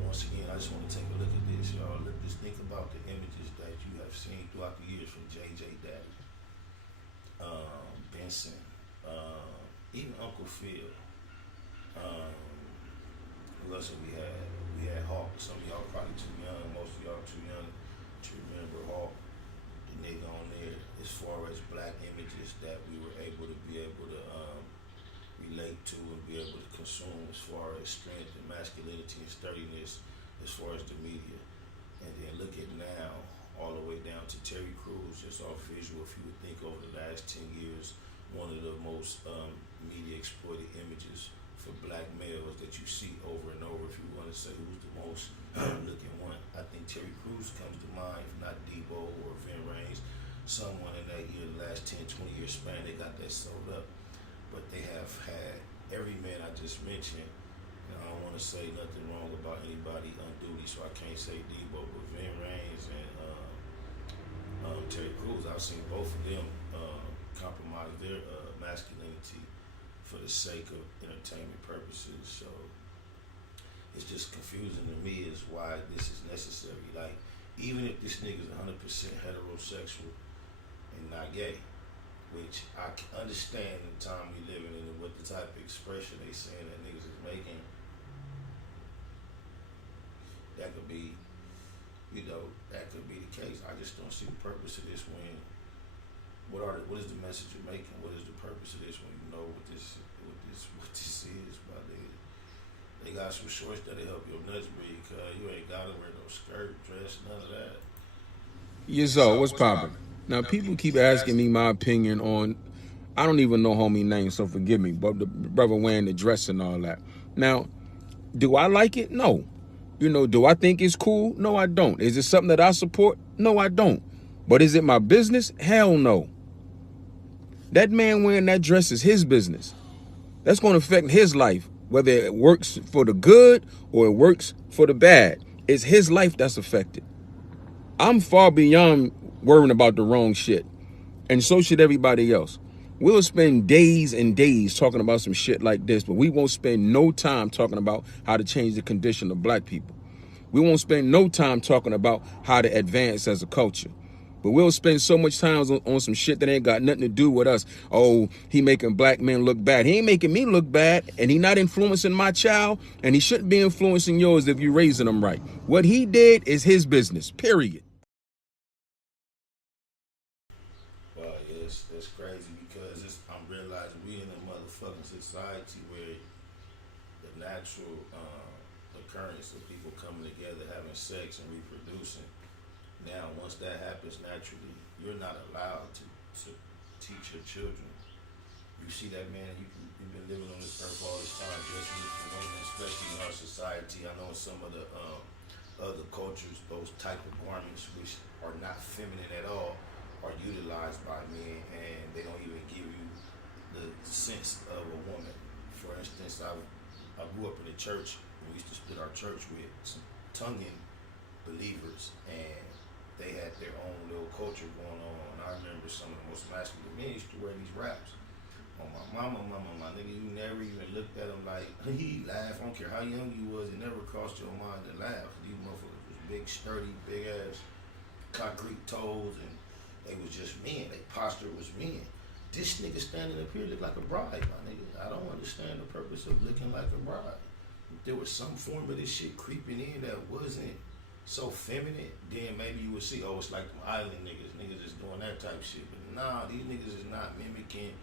once again, I just want to take a look at this, y'all. Just think about the images that you have seen throughout the years from JJ Daddy, Benson, even Uncle Phil. Who else have we had? We had Hawk. Some of y'all probably too young. Most of y'all too young to remember Hawk, the nigga on there. As far as black images that we were able to relate to and be able to consume, as far as strength and masculinity and sturdiness, as far as the media. And then look at now, all the way down to Terry Crews, just off visual. If you would think over the last 10 years, one of the most media exploited images for black males that you see over and over. If you want to say who's the most looking one, I think Terry Crews comes to mind, if not Debo or Vin Raines, someone in that year, the last 10, 20 year span, they got that sold up. But they have had every man I just mentioned, and I don't want to say nothing wrong about anybody on duty, so I can't say Debo, but Vin Raines and Terry Crews, I've seen both of them compromise their masculinity for the sake of entertainment purposes. So it's just confusing to me as why this is necessary. Like, even if this nigga's 100% heterosexual and not gay, which I can understand the time we living in and what the type of expression they saying that niggas is making, that could be, you know, that could be the case. I just don't see the purpose of this when, what is the message you're making? What is the purpose of this when you know what this is? But they got some shorts that'll help your nuts breathe, cause you ain't gotta wear no skirt, dress, none of that. Yizzo, what's poppin'? Now, people keep asking me my opinion on, I don't even know homie name, so forgive me, but the brother wearing the dress and all that. Now, do I like it? No. You know, do I think it's cool? No, I don't. Is it something that I support? No, I don't. But is it my business? Hell no. That man wearing that dress is his business. That's going to affect his life, whether it works for the good or it works for the bad. It's his life that's affected. I'm far beyond worrying about the wrong shit. And so should everybody else. We'll spend days and days talking about some shit like this, but we won't spend no time talking about how to change the condition of black people. We won't spend no time talking about how to advance as a culture. But we'll spend so much time on some shit that ain't got nothing to do with us. Oh, he making black men look bad. He ain't making me look bad, and he not influencing my child, and he shouldn't be influencing yours if you're raising them right. What he did is his business, period. Well, it's crazy because I'm realizing fucking society where the natural occurrence of people coming together, having sex and reproducing. Now, once that happens naturally, you're not allowed to teach your children. You see that, man, you've been living on this earth all this time, dressing for women, especially in our society. I know in some of the other cultures, those type of garments, which are not feminine at all, are utilized by men, and they don't even give you the sense of a woman. For instance, I grew up in the church. We used to split our church with some Tongan believers, and they had their own little culture going on. And I remember some of the most masculine men used to wear these wraps. On my mama, my nigga, you never even looked at them like, he laugh. I don't care how young you was, it never crossed your mind to laugh. These motherfuckers was big, sturdy, big ass, concrete toes, and they was just men. Their posture was men. This nigga standing up here look like a bride, my nigga. I don't understand the purpose of looking like a bride. If there was some form of this shit creeping in that wasn't so feminine, then maybe you would see, oh, it's like them island niggas. Niggas is doing that type of shit. But nah, these niggas is not mimicking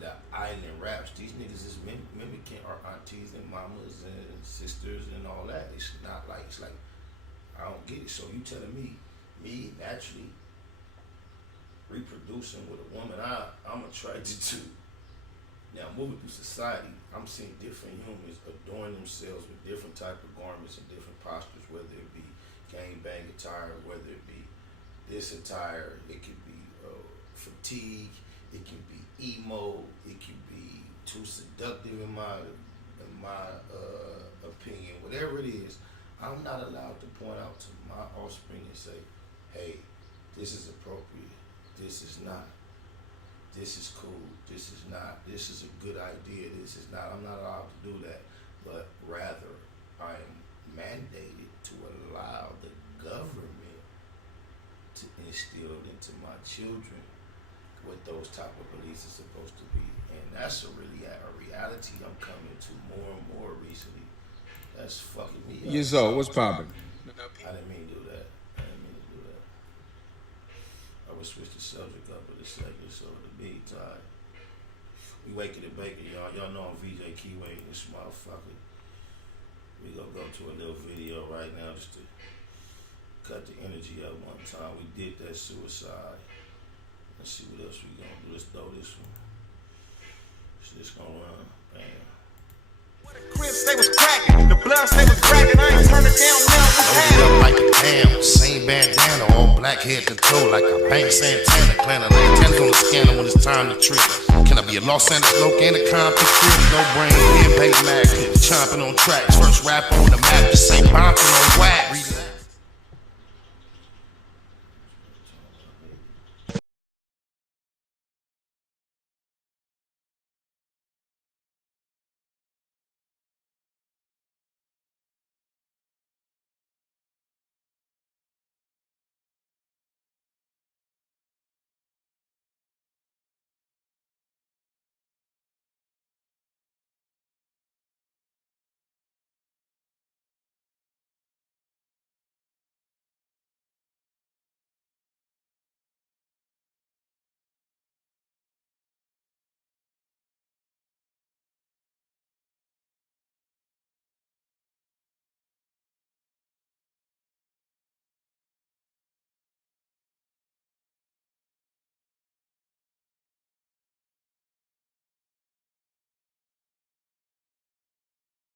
the island raps. These niggas is mimicking our aunties and mamas and sisters and all that. It's not like, it's like, I don't get it. So you telling me naturally reproducing with a woman I'm attracted to. Now, moving through society, I'm seeing different humans adorn themselves with different type of garments and different postures, whether it be gangbang attire, whether it be this attire, it could be fatigue, it can be emo, it can be too seductive in my opinion. Whatever it is, I'm not allowed to point out to my offspring and say, hey, this is appropriate, this is not. This is cool, this is not, this is a good idea, this is not. I'm not allowed to do that, but rather I am mandated to allow the government to instill into my children what those type of beliefs are supposed to be. And that's a reality I'm coming to more and more recently. That's fucking me up. Yizzo, what's poppin'? I didn't mean to do that. I would switch the subject up in a second, so the big tide. We waking and baking, y'all. Y'all know I'm VJ Keyway in this motherfucker. We gonna go to a little video right now just to cut the energy up one time. We did that suicide. Let's see what else we gonna do. Let's throw this one. So this gonna run. Bam. Crips, they was cracking. The blunts, they was cracking. I ain't turn it down now. Loaded up like a damn. Same bandana, all black head to toe. Like a Bank Santana. Clan of antennas on the scanner when it's time to trip. Can I be a Los Angeles loc and a Compton crib? No brain, being Bait Mac. Chomping on tracks. First rapper on the map. Just say bomping on wax.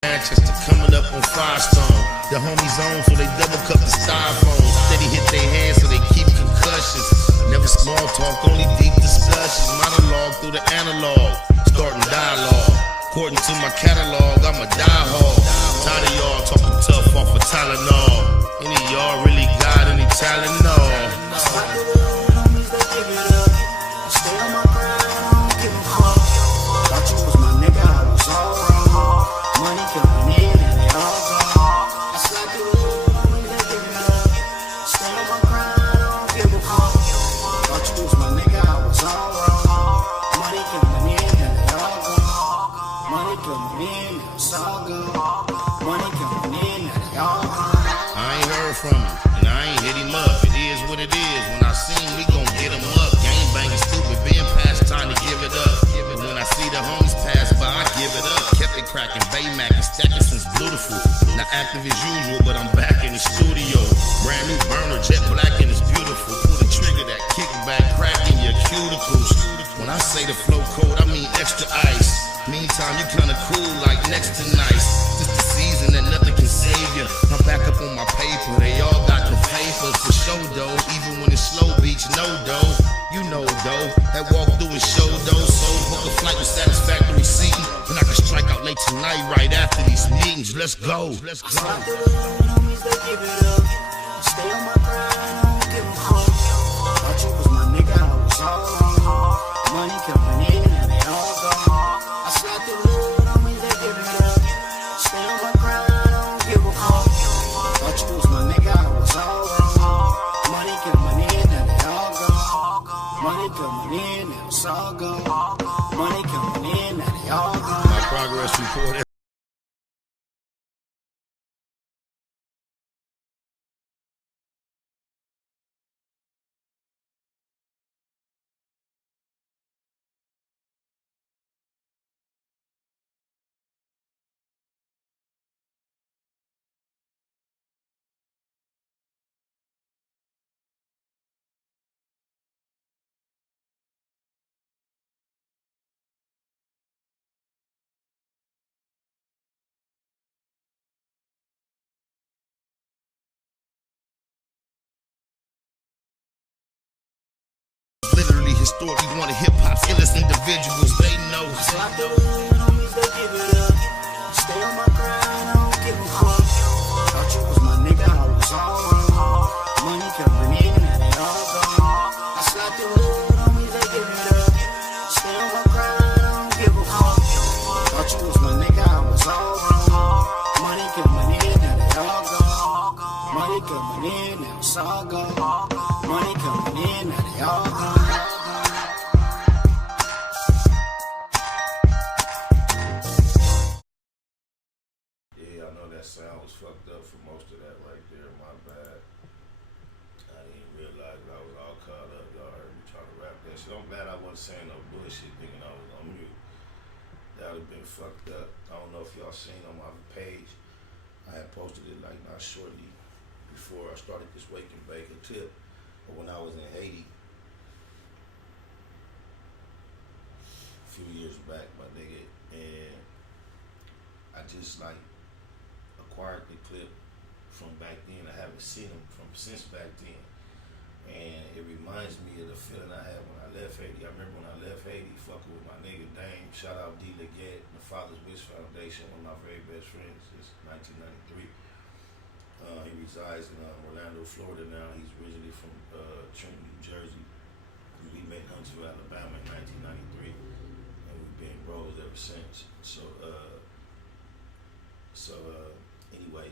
Manchester coming up on Firestone. The homies on, so they double cup the styrofoam. Steady hit their hands, so they keep concussions. Never small talk, only deep discussions. Monologue through the analog, starting dialogue. According to my catalog, I'm a die-hard. Tired of y'all talking tough off of Tylenol. Any of y'all really got any talent? No. I ain't heard from him, and I ain't hit him up. It is what it is. When I seen cracking Baymac and stacking since beautiful. Not active as usual, but I'm back in the studio. Brand new burner, jet black and it's beautiful. Pull the trigger, that kickback, cracking your cuticles. When I say the flow cold, I mean extra ice. Meantime, you kinda cool, like next to nice. Just the season that nothing can save you. I'm back up on my paper, they all got the papers for show though. Even when it's slow beach, no dough. You know though, that walk through is show though. So book a flight with satisfactory seating. And I can strike out late tonight right after these meetings. Let's go. Let's go. Slide through the hood, homies, they give it up. Stay on my grind, I don't give a fuck. Thought you was my nigga, I was all wrong. Money coming in and they all gone. I slide through the hood, homies, they give it up. Stay on my grind, I don't give a fuck. Thought you was my nigga, I was all wrong. Money coming in and they all gone. Money coming in and it's all gone. Money coming in and they all gone. My progress report. Literally, historically, one of hip-hop's illest individuals, they know. Slide through the hood, homies, they give it up. Stay on my grind, I don't give a fuck. Thought you was my nigga, I was all wrong. Money coming in and they all gone. I slide through the hood, homies, they give it up. Stay on my grind, I don't give a fuck. Thought you was my nigga, I was all wrong. Money coming in and they all gone. Money coming in and it's all gone. Money coming in and they all gone. Yeah, I know that sound was fucked up for most of that right there. My bad. I didn't realize I was all caught up. Y'all heard me trying to rap that shit. I'm glad I wasn't saying no bullshit thinking I was on mute. That would have been fucked up. I don't know if y'all seen on my page. I had posted it like not shortly before I started this Wake and Bake a tip. But when I was in Haiti, a few years back, my nigga, and I just like acquired the clip from back then. I haven't seen them since back then. And it reminds me of the feeling I had when I left Haiti. I remember when I left Haiti, fucking with my nigga Dame. Shout out D. Leggett, the Father's Wish Foundation, one of my very best friends since 1993. He resides in Orlando, Florida now. He's originally from Trenton, New Jersey. We met in Huntsville, Alabama in 1993. And we've been bros ever since. So anyway,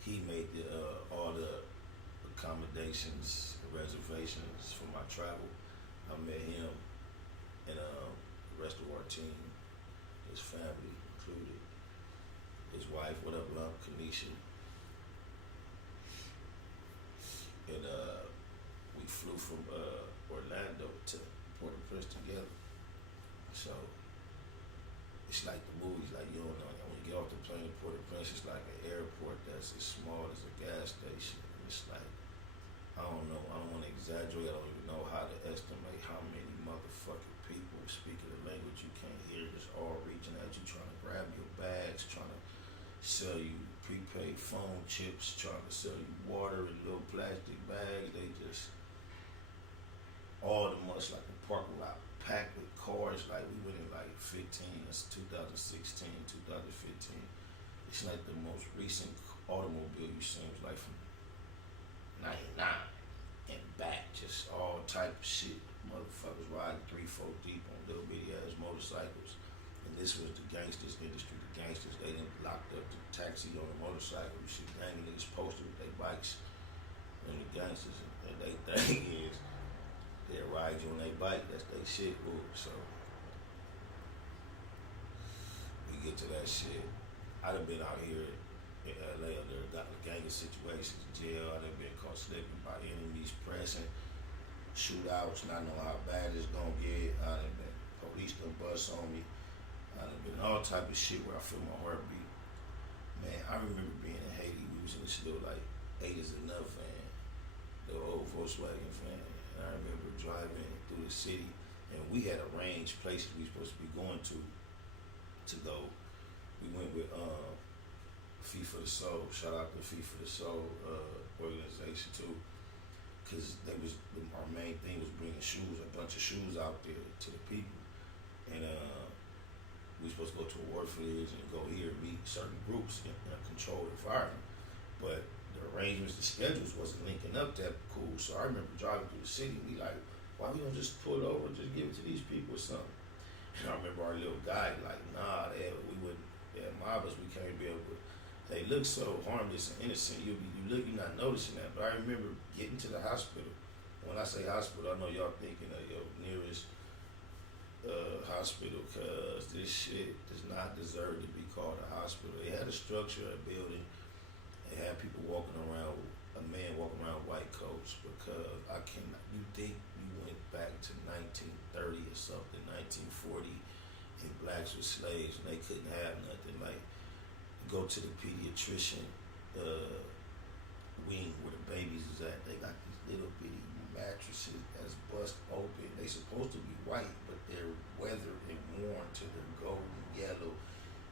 he made all the accommodations, reservations for my travel. I met him and the rest of our team, his family included, his wife, what up, Lump, Kanisha. And we flew from Orlando to Port-au-Prince together. So it's like the movies, like you don't know, when you get off the plane in Port-au-Prince, it's like an airport that's as small as a gas station. It's like, I don't know, I don't want to exaggerate, I don't even know how to estimate how many motherfucking people speaking a language you can't hear, just all reaching at you, trying to grab your bags, trying to sell you prepaid phone chips, trying to sell you water in little plastic bags. They just, all the much like a parking lot packed with cars. Like we went in like 15, it's 2016, 2015. It's like the most recent automobile you seen was like from 99 and back, just all type of shit. Motherfuckers riding 3-4 deep on little bitty ass motorcycles. And this was the gangsters industry. The gangsters, they done locked up the taxi on the motorcycle. You see gang niggas posted with their bikes. And the gangsters, and they thing is, they'll ride you on their bike. That's their shit. Ooh, so we get to that shit. I done been out here in LA under gang situations, jail. I done been caught slipping by enemies, pressing, shootouts, not know how bad it's gonna get. I done been police done bust on me. I done been and all type of shit where I feel my heartbeat. Man, I remember being in Haiti. We was in this little like 8 is Enough van, the old Volkswagen van. And I remember driving through the city, and we had arranged places we supposed to be going to go. We went with Fee for the Soul. Shout out to Fee for the Soul organization too, because our main thing was bringing shoes, a bunch of shoes out there to the people, and we supposed to go to a orphanage and go here and meet certain groups in a controlled environment, but the arrangements, the schedules wasn't linking up that cool. So I remember driving through the city, and we like, why we don't just pull it over and just give it to these people or something? And I remember our little guy like, nah, we wouldn't. They mob us, we can't be able to. They look so harmless and innocent. You're not noticing that. But I remember getting to the hospital. When I say hospital, I know y'all thinking of your nearest hospital, because this shit does not deserve to be called a hospital. It had a structure, a building. They had people walking around, a man walking around with white coats, because I cannot. You think you went back to 1930 or something, 1940, and blacks were slaves and they couldn't have nothing. Like, go to the pediatrician wing where the babies is at. They got these little bitty mattresses that's bust open. They supposed to be white, but they're weathered and worn to their golden yellow,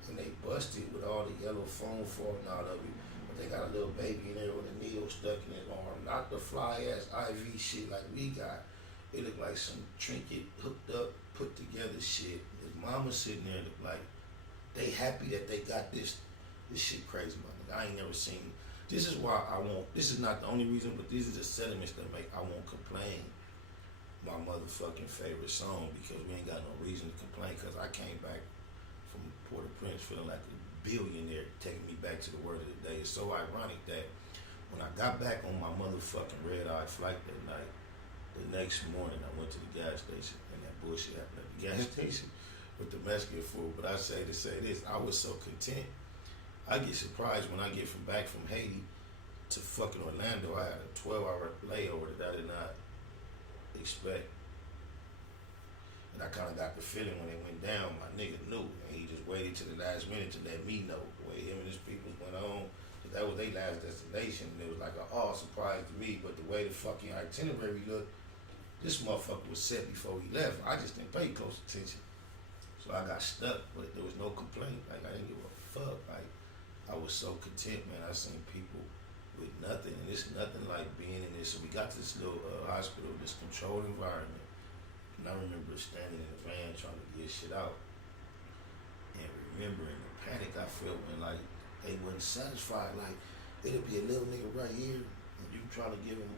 and they busted with all the yellow foam falling out of it. But they got a little baby in there with a needle stuck in his arm, not the fly ass IV shit like we got. It looked like some trinket hooked up, put together shit. His mama sitting there looked like they happy that they got this shit crazy, my nigga. I ain't never seen it. This is why I won't, this is not the only reason, but these are the sentiments that make I won't complain my motherfucking favorite song, because we ain't got no reason to complain, because I came back from Port-au-Prince feeling like a billionaire, taking me back to the word of the day. It's so ironic that when I got back on my motherfucking red-eye flight that night, the next morning I went to the gas station and that bullshit happened at the gas station with the Mexican food. But I say to say this, I was so content. I get surprised when I get back from Haiti to fucking Orlando. I had a 12-hour layover that I did not expect. And I kind of got the feeling when it went down, my nigga knew. And he just waited till the last minute to let me know. The way him and his people went on, that was their last destination. And it was like an awe surprise to me. But the way the fucking itinerary looked, this motherfucker was set before he left. I just didn't pay close attention. So I got stuck, but there was no complaint. Like, I didn't give a fuck. Like, I was so content, man. I seen people with nothing, and it's nothing like being in this. So we got to this little hospital, this controlled environment, and I remember standing in the van trying to get shit out, and remembering the panic I felt when like they wasn't satisfied. Like, it'll be a little nigga right here, and you trying to give him,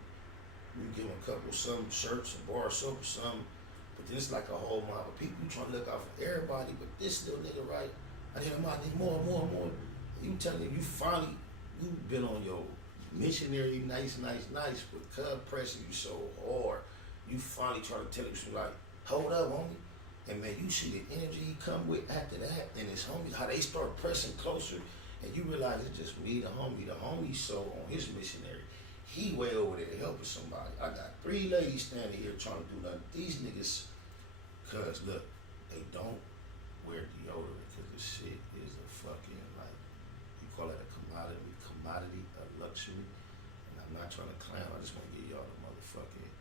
you give him a couple some shirts and bar soap or something, but then it's like a whole mob of people. You trying to look out for everybody, but this little nigga right, I need more. You telling him you've been on your missionary nice, but cub pressing you so hard. You finally try to tell him, so like, hold up, homie. And man, you see the energy he come with after that, and his homies, how they start pressing closer, and you realize it's just me, the homie. The homie's so on his missionary. He way over there helping somebody. I got 3 ladies standing here trying to do nothing. These niggas, cause look, they don't wear deodorant, because this shit is a fucking, like, you call it a commodity, a luxury. And I'm not trying to clown, I just want to give y'all the motherfucking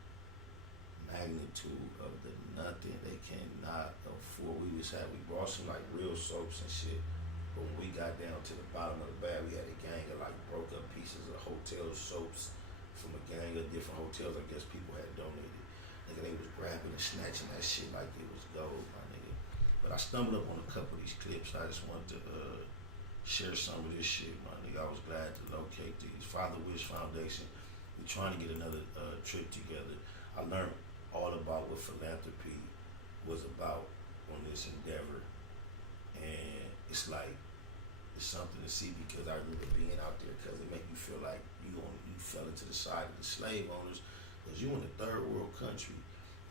magnitude of the nothing they cannot afford. We brought some like real soaps and shit, but when we got down to the bottom of the bag, we had a gang of like broke up pieces of hotel soaps from a gang of different hotels I guess people had donated. Nigga, they was grabbing and snatching that shit like it was gold, my nigga. But I stumbled up on a couple of these clips. I just wanted to share some of this shit, my nigga. I was glad to locate these. Father Wish Foundation. We're trying to get another trip together. I learned all about what philanthropy was about on this endeavor, and it's like, it's something to see, because I remember being out there, because it make you feel like you fell into the side of the slave owners, because you in a third world country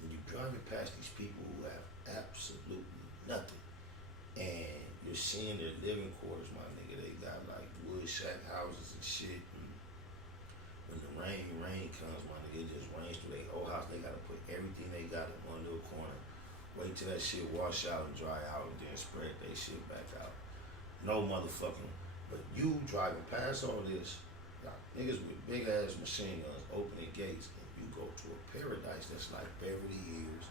and you driving past these people who have absolutely nothing, and you're seeing their living quarters, my nigga. They got like wood shack houses and shit, and when the rain comes, my nigga, it just rains through their whole house. They gotta put everything they got in one little corner Wait till that shit wash out and dry out and then spread that shit back out. No motherfucking, but you driving past all this, like niggas with big ass machine guns opening gates, and you go to a paradise that's like Beverly Hills,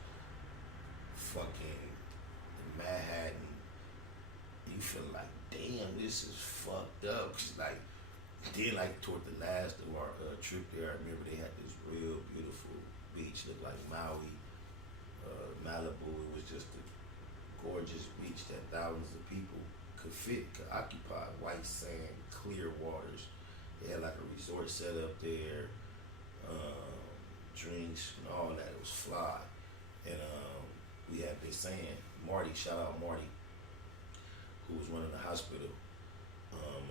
fucking Manhattan. You feel like, damn, this is fucked up. Cause like, then like toward the last of our trip there, I remember they had this real beautiful beach, looked like Maui. Malibu, it was just a gorgeous beach that thousands of people could occupy. White sand, clear waters. They had like a resort set up there, drinks and all that. It was fly. And we had been saying, Marty, shout out Marty, who was running the hospital.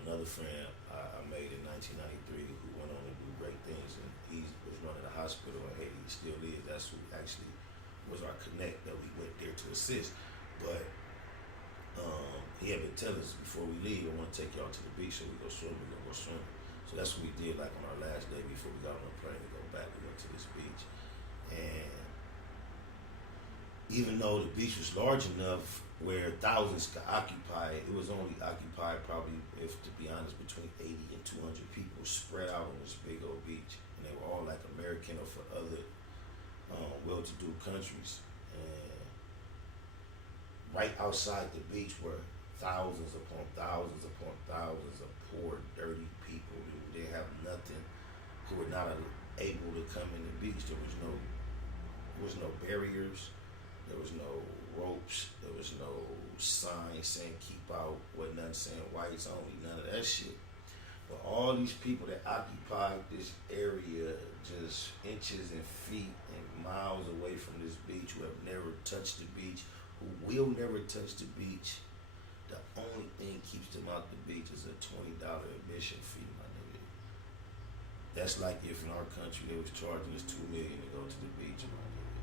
Another friend I made in 1993 who went on to do great things, and he was running the hospital in Haiti. He still is. That's who actually was our connect that we went there to assist. But he had been telling us before we leave, I want to take y'all to the beach so we go swim, we're gonna go swim. So that's what we did like on our last day before we got on the plane to go back. We went to this beach. And even though the beach was large enough where thousands could occupy it, it was only occupied probably, if to be honest, between 80 and 200 people spread out on this big old beach. And they were all like American or for other well-to-do countries. And right outside the beach were thousands upon thousands upon thousands of poor, dirty people who didn't have nothing, who were not able to come in the beach. There was no barriers, there was no ropes, there was no sign saying keep out, wasn't nothing saying whites only, none of that shit. But all these people that occupied this area just inches and feet and miles away from this beach, who have never touched the beach, who will never touch the beach, the only thing keeps them out the beach is a $20 admission fee, my nigga. That's like if in our country they was charging us $2 million to go to the beach, my nigga.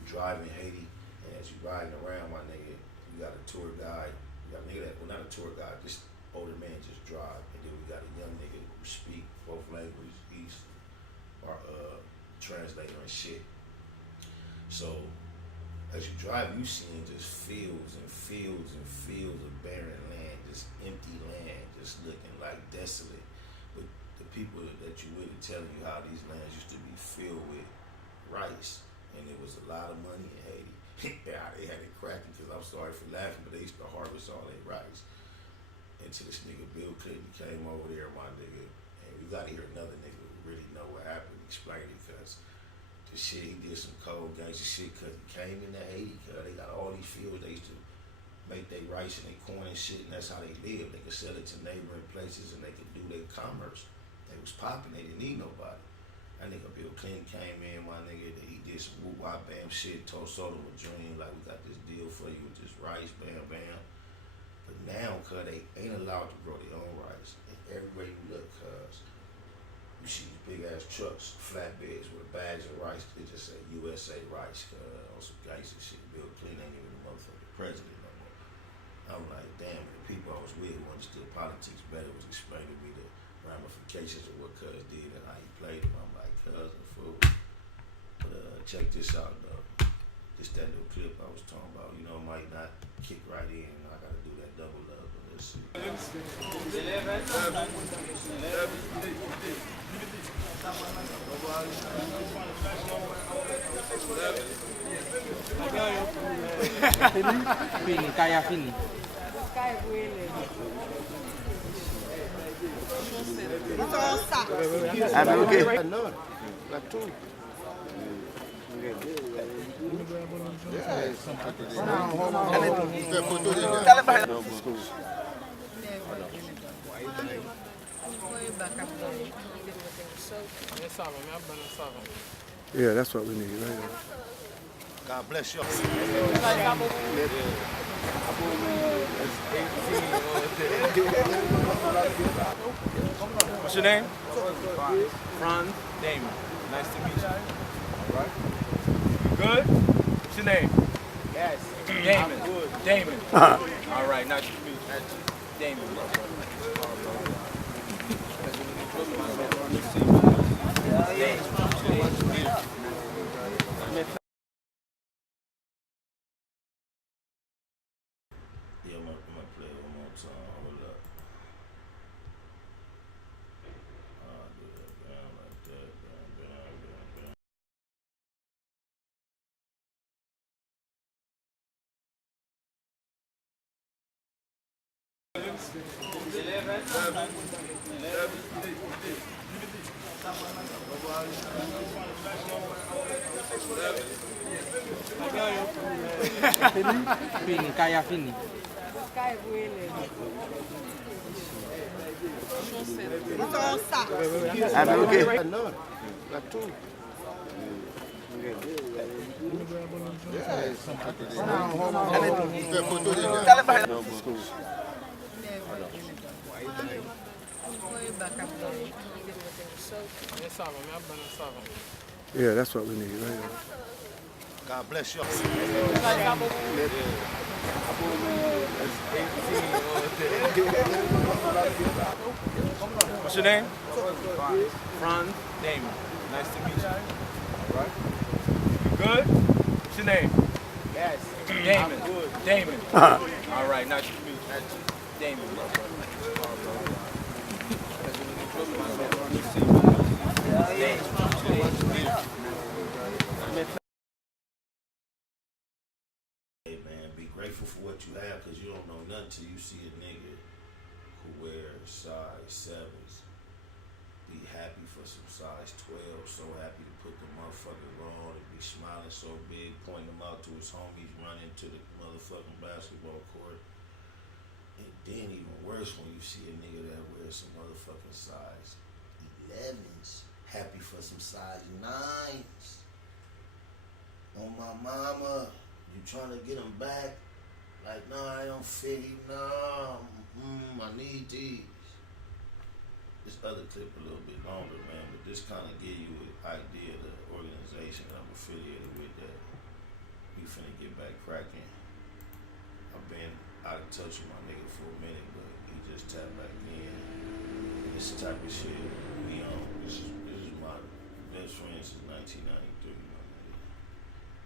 You drive in Haiti, and as you riding around, my nigga, you got a tour guide. You got a nigga that, well, not a tour guide, just older man just drive, and then we got a young nigga who speak both languages, he's our translator and shit. So as you drive, you seeing just fields and fields and fields of barren land, just empty land, just looking like desolate. But the people that you with are telling you how these lands used to be filled with rice, and there was a lot of money in Haiti. Yeah, they had it cracking, because I'm sorry for laughing, but they used to harvest all their rice. Until this nigga Bill Clinton came over there, my nigga, and we gotta hear another nigga who really know what happened, explain it, because the shit, he did some cold gangster shit, because he came into Haiti, because they got all these fields, they used to make their rice and their corn and shit, and that's how they lived. They could sell it to neighboring places, and they could do their commerce. They was popping, they didn't need nobody. That nigga Bill Clinton came in, my nigga, he did some whoop-wop bam shit, told Soto a dream, like we got this deal for you with this rice, bam, bam. But now, cuz, they ain't allowed to grow their own rice. And everywhere you look, cuz, you see these big ass trucks, flatbeds with bags of rice. They just say USA rice, cuz, on some gangster shit. Bill Clinton ain't even the motherfucking president no more. I'm like, damn, the people I was with who understood politics better was explaining to me the ramifications of what cuz did and how he played them. I'm like, cuz, a fool. But check this out, though. This that little clip I was talking about, you know, might not kick right in. I gotta do that double love, but let's see. Feeling, kaya feeling. Yeah, that's what we need, right? God bless you. What's your name? Franz Damon. Nice to meet you. All right. You good? What's your name? Yes. Damon. Damon. All right. Nice to meet you. Damon. Damon. I'm gonna play it one more time. Hold up. Do that down like that. Down. Fini, kaya fini. Yeah, that's what we need, right? God bless you. What's your name? Franz Damon. Nice to meet you. All right. You good? What's your name? Yes. Damon. Damon. All right. Nice to meet you. Damon. Hey man, be grateful for what you have, because you don't know nothing till you see a nigga who wears size 7s. Be happy for some size 12, so happy to put the motherfucker on and be smiling so big, pointing them out to his homies, running to the motherfucking basketball court. And then even worse when you see a nigga that wears some motherfucking size 11s, happy for some size 9s. On my mama, you trying to get them back? Like, no, I don't fit him. No, I need these. This other clip a little bit longer, man, but this kind of give you an idea of the organization I'm affiliated with, that we finna get back cracking. I've been out of touch with my nigga for a minute, but he just tapped back in. And this type of shit we on. This is my best friend since 1993, my nigga.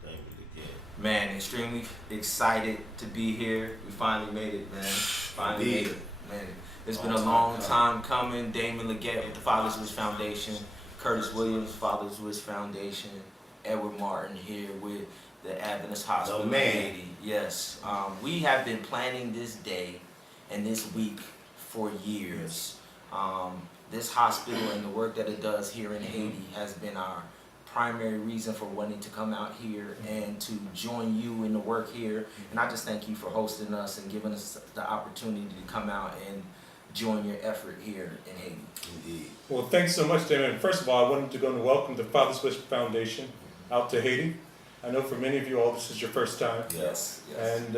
Damon Leggett. Man, extremely excited to be here. We finally made it, man. Finally made it, man. It's been a long time coming. Damon Leggett with the Father's Wish Foundation, Curtis Williams, Father's Wish Foundation, Edward Martin here with the Adventist Hospital in Haiti. Yes, we have been planning this day and this week for years. This hospital and the work that it does here in Haiti has been our primary reason for wanting to come out here and to join you in the work here. And I just thank you for hosting us and giving us the opportunity to come out and join your effort here in Haiti. Indeed. Well, thanks so much, Damon. First of all, I wanted to go and welcome the Father's Wish Foundation out to Haiti. I know for many of you all, this is your first time. Yes. And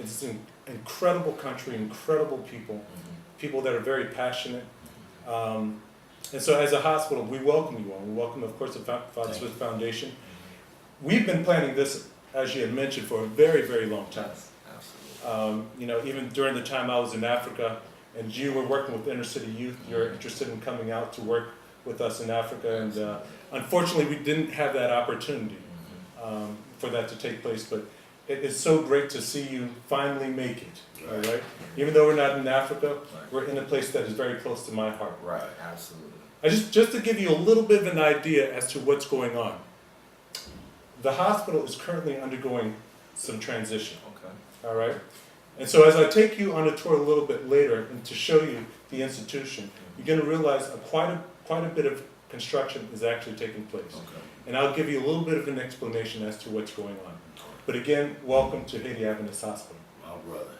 it's an incredible country, incredible people, people that are very passionate. And so as a hospital, we welcome you all. We welcome, of course, the Father's Wish Foundation. We've been planning this, as you had mentioned, for a very, very long time. Absolutely. You know, even during the time I was in Africa, and you were working with inner city youth, you're interested in coming out to work with us in Africa, and unfortunately we didn't have that opportunity for that to take place, but it is so great to see you finally make it, all right? Even though we're not in Africa, we're in a place that is very close to my heart. Right, absolutely. Just to give you a little bit of an idea as to what's going on, the hospital is currently undergoing some transition, all right? And so as I take you on a tour a little bit later and to show you the institution, you're going to realize quite a bit of construction is actually taking place. Okay. And I'll give you a little bit of an explanation as to what's going on. But again, welcome to Haiti Adventist Hospital. My brother.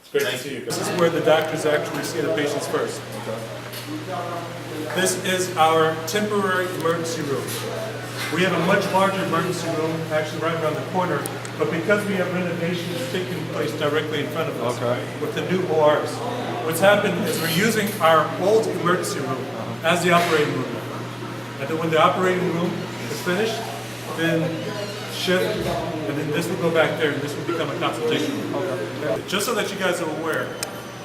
It's great to see you guys. This is where the doctors actually see the patients first. This is our temporary emergency room. We have a much larger emergency room, actually right around the corner, but because we have renovations taking place directly in front of us with the new ORs, what's happened is we're using our old emergency room as the operating room. And then when the operating room is finished, then shift, and then this will go back there, and this will become a consultation room. Just so that you guys are aware,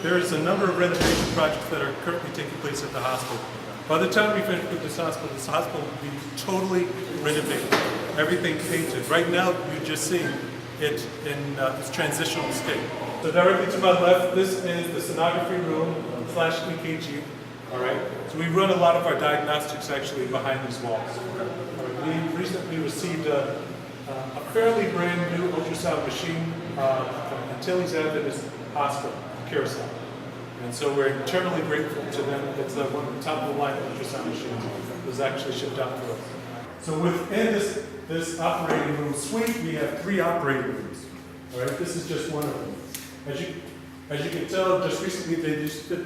there's a number of renovation projects that are currently taking place at the hospital. By the time we finish with this hospital will be totally renovated. Everything painted. Right now, you're just seeing it in its transitional state. So directly to my left, this is the sonography room / EKG. All right. So we run a lot of our diagnostics actually behind these walls. We recently received a fairly brand new ultrasound machine from Antilles Adventist Hospital, Curacao. And so we're eternally grateful to them. It's one of the top of the line ultrasound machines that was actually shipped out to us. So within this operating room suite, we have 3 operating rooms. All right, this is just one of them. As you can tell, just recently they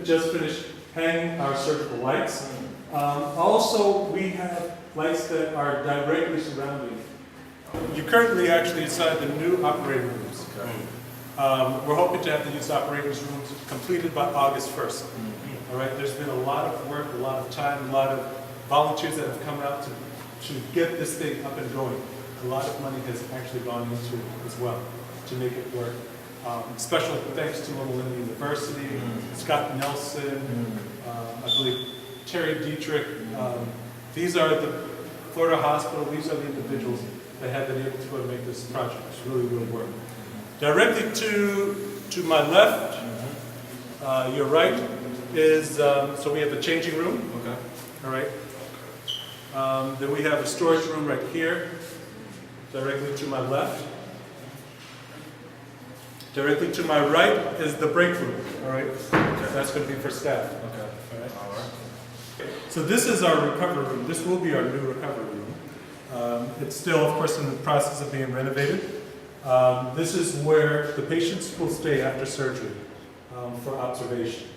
just finished hanging our surgical lights. Also, we have lights that are directly surrounding. You're currently actually inside the new operating rooms. We're hoping to have these operating rooms completed by August 1st. All right, there's been a lot of work, a lot of time, a lot of volunteers that have come out to get this thing up and going. A lot of money has actually gone into it as well to make it work. Special thanks to Loma Linda University, Scott Nelson, I believe Terry Dietrich. These are the Florida Hospital, these are the individuals that have been able to go and make this project really work. Directly to my left, your right is, so we have a changing room. Okay. All right. Then we have a storage room right here, directly to my left. Directly to my right is the break room. All right. Okay. That's going to be for staff. Okay. All right. All right. So this is our recovery room. This will be our new recovery room. It's still, of course, in the process of being renovated. This is where the patients will stay after surgery for observation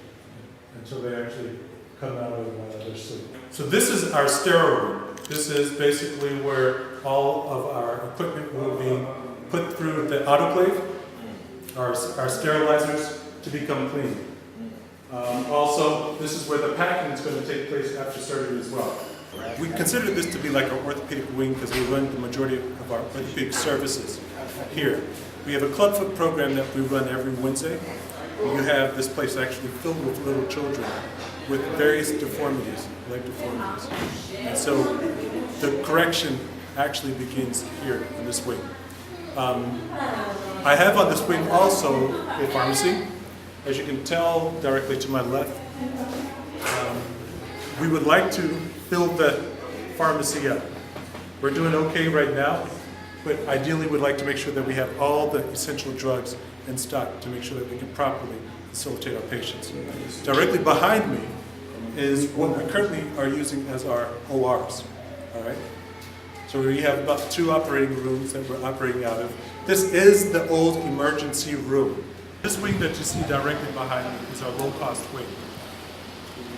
until they actually come out of their sleep. So this is our sterile room. This is basically where all of our equipment will be put through the autoclave, our sterilizers, to become clean. Also, this is where the packing is going to take place after surgery as well. We consider this to be like our orthopedic wing because we run the majority of our orthopedic services here. We have a clubfoot program that we run every Wednesday. You have this place actually filled with little children with various deformities, leg deformities. And so the correction actually begins here in this wing. I have on this wing also a pharmacy. As you can tell directly to my left, we would like to fill the pharmacy up. We're doing okay right now, but ideally we'd like to make sure that we have all the essential drugs in stock to make sure that we can properly facilitate our patients. Directly behind me is what we currently are using as our ORs. All right. So we have about 2 operating rooms that we're operating out of. This is the old emergency room. This wing that you see directly behind me is our low-cost wing.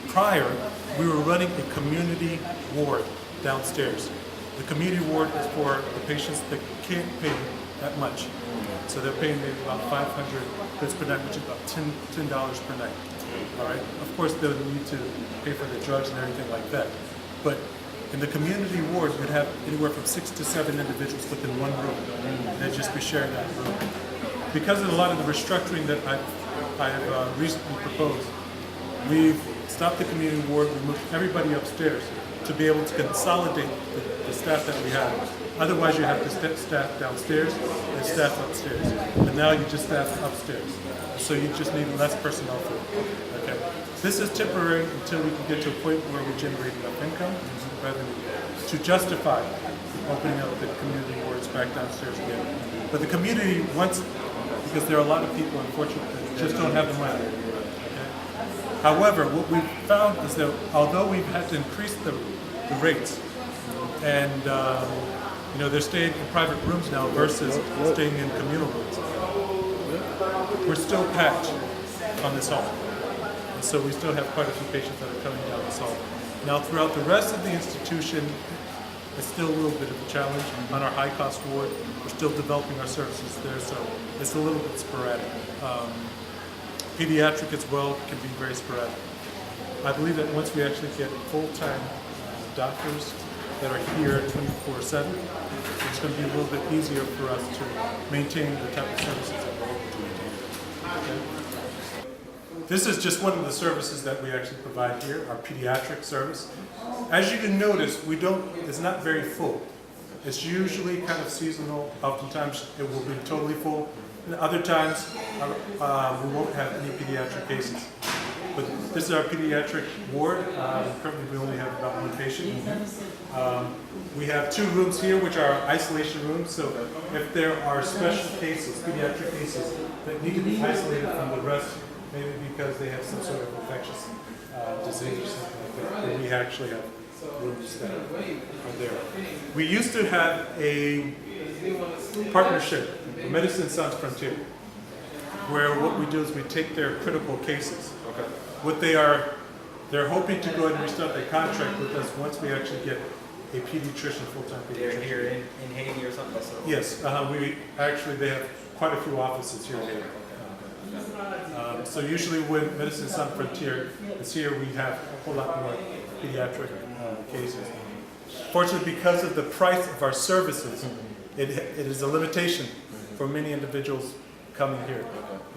Prior, we were running a community ward downstairs. The community ward is for the patients that can't pay that much. So they're paying maybe about 500 goods per night, which is about $10 per night. All right. Of course, they'll need to pay for the drugs and everything like that. But in the community ward, we'd have anywhere from 6 to 7 individuals within one room. They'd just be sharing that room. Because of a lot of the restructuring that I've recently proposed, we've stopped the community ward, we moved everybody upstairs to be able to consolidate the staff that we have. Otherwise, you have to staff downstairs and staff upstairs. But now you just staff upstairs. So you just need less personnel for it. Okay. This is temporary until we can get to a point where we generate enough income, revenue, to justify opening up the community wards back downstairs again. But the community wants, because there are a lot of people, unfortunately, that just don't have the money. Okay? However, what we've found is that although we've had to increase the rates, and they're staying in private rooms now versus staying in communal rooms, we're still packed on this hall. And so we still have quite a few patients that are coming down this hall. Now, throughout the rest of the institution, it's still a little bit of a challenge. On our high-cost ward, we're still developing our services there, so it's a little bit sporadic. Pediatric as well can be very sporadic. I believe that once we actually get full-time doctors that are here 24/7, it's going to be a little bit easier for us to maintain the type of services that we're able to maintain. Okay? This is just one of the services that we actually provide here, our pediatric service. As you can notice, it's not very full. It's usually kind of seasonal. Oftentimes it will be totally full. And other times we won't have any pediatric cases. But this is our pediatric ward. Currently we only have about one patient. We have 2 rooms here, which are isolation rooms. So if there are special cases, pediatric cases, that need to be isolated from the rest, maybe because they have some sort of infectious disease or something like that, then we actually have rooms that are there. We used to have a partnership, Medicine Sans Frontier, where what we do is we take their critical cases. Okay. What they're hoping to go ahead and restart their contract with us once we actually get a pediatrician, full-time pediatrician. They're here in Haiti or something? Yes, they have quite a few offices here in Haiti. So usually when Medicine Sans Frontier is here, we have a whole lot more pediatric cases. Fortunately, because of the price of our services, it is a limitation for many individuals coming here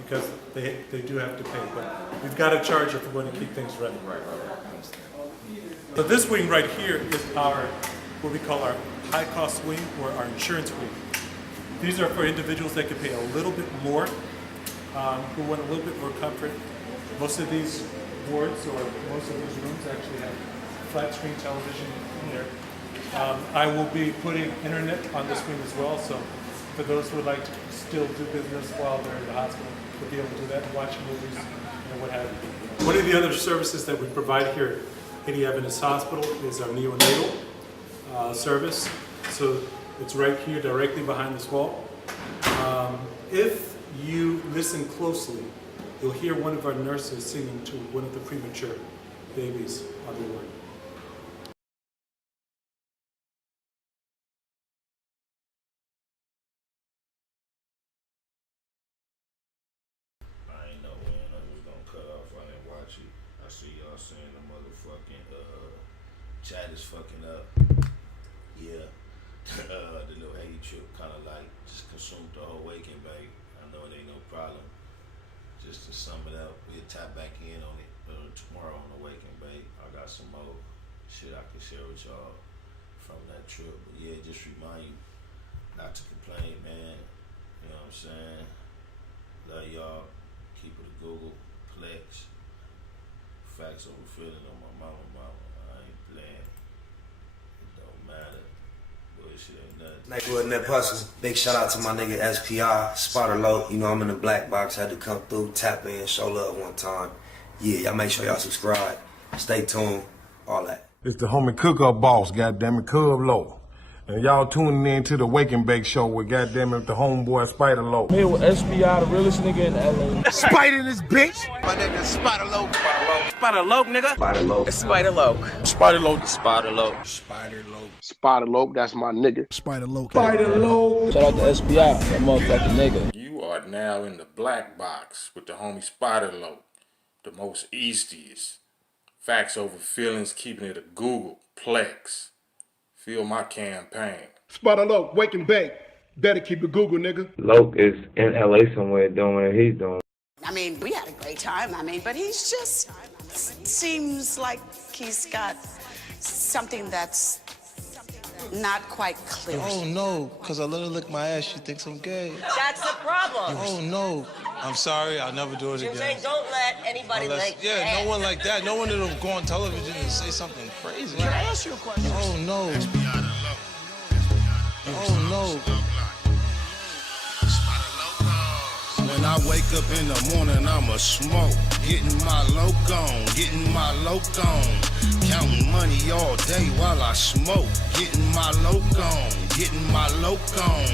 because they do have to pay. But we've got to charge if we're going to keep things running. Right. So this wing right here is what we call our high-cost wing or our insurance wing. These are for individuals that can pay a little bit more, who want a little bit more comfort. Most of these wards or most of these rooms actually have flat screen television in there. I will be putting internet on this wing as well, so for those who would like to still do business while they're in the hospital, we'll be able to do that and watch movies and what have you. One of the other services that we provide here at Haiti Adventist Hospital is our neonatal service. So it's right here directly behind this wall. If you listen closely, you'll hear one of our nurses singing to one of the premature babies on the ward. I ain't know when I was gonna cut off. I didn't watch it. I see y'all saying the motherfucking chat is fucking up. Yeah. The little Haiti trip kind of like just consumed the whole weekend, babe. I know it ain't no problem. Just to sum it up, we'll tap back in on it tomorrow on the weekend, babe. I got some more shit I can share with y'all from that trip. But yeah, just remind you not to complain, man. You know what I'm saying? Love y'all. Keep it a Google, Plex. Facts over feeling on my mama. I ain't playing. It don't matter. Bullshit ain't nothing. Nigga, Net Hustle. Big shout out to my nigga SPI, Spotter Low. You know I'm in the black box. Had to come through, tap in, show love one time. Yeah, y'all make sure y'all subscribe. Stay tuned. All that. It's the homie Cook-Up Boss, goddammit, Cub Low. And y'all tuning in to the Wake and Bake Show with goddammit the homeboy Spider Low. Here with SPI, the realest nigga in LA. Spider this bitch! My name is Spider Low. Spider Low, nigga. Spider Low. Spider Low. Spider Low. Spider Low. Spider Low. Spider Low, that's my nigga. Spider Low. Spider Low. Shout out to SPI, that motherfucking nigga. You are now in the black box with the homie Spider Low, the most eastiest. Facts over feelings, keeping it a Google Plex. Feel my campaign. Spider Low, Wake and Bake. Better keep it Google, nigga. Loke is in LA somewhere doing what he's doing. I mean, we had a great time. But he's just seems like he's got something that's not quite clear. Oh no, because I let her lick my ass, she thinks I'm gay. That's the problem. Oh no. I'm sorry, I'll never do it again. You're saying don't let anybody like yeah, no one like that. No one that'll go on television and say something crazy. Can I ask you a question? Oh no. Oh no. When I wake up in the morning, I'ma smoke. Getting my loc on, getting my loc on. Counting money all day while I smoke. Getting my loc on, getting my loc on.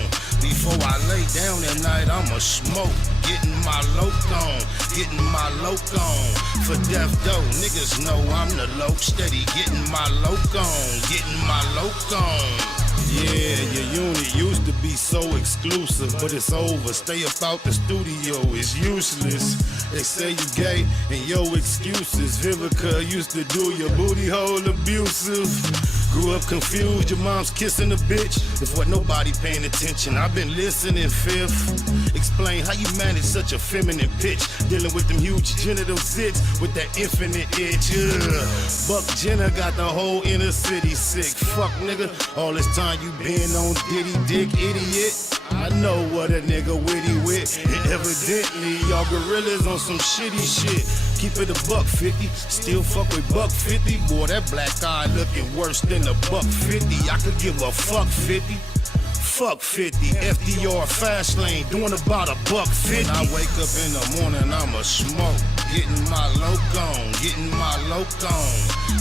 Before I lay down at night, I'ma smoke. Getting my loc on, getting my loc on. For death though, niggas know I'm the loc. Steady getting my loc on, getting my loc on. Yeah, your unit used to be so exclusive, but it's over. Stay about the studio, it's useless. They say you gay and your excuses. Vivica used to do your booty hole abusive. Grew up confused, your mom's kissing a bitch. If what nobody paying attention, I've been listening, fifth. Explain how you manage such a feminine pitch. Dealing with them huge genital zits with that infinite itch. Buck Jenner got the whole inner city sick. Fuck nigga, all this time you been on Diddy dick, idiot. I know what a nigga witty with. And evidently y'all gorillas on some shitty shit. Keep it $1.50, still fuck with $1.50. Boy, that black eye looking worse than a $1.50. I could give a fuck 50. Fuck 50, FDR fast lane, doing about $1.50. When I wake up in the morning, I'ma smoke. Getting my loc on, getting my loc on.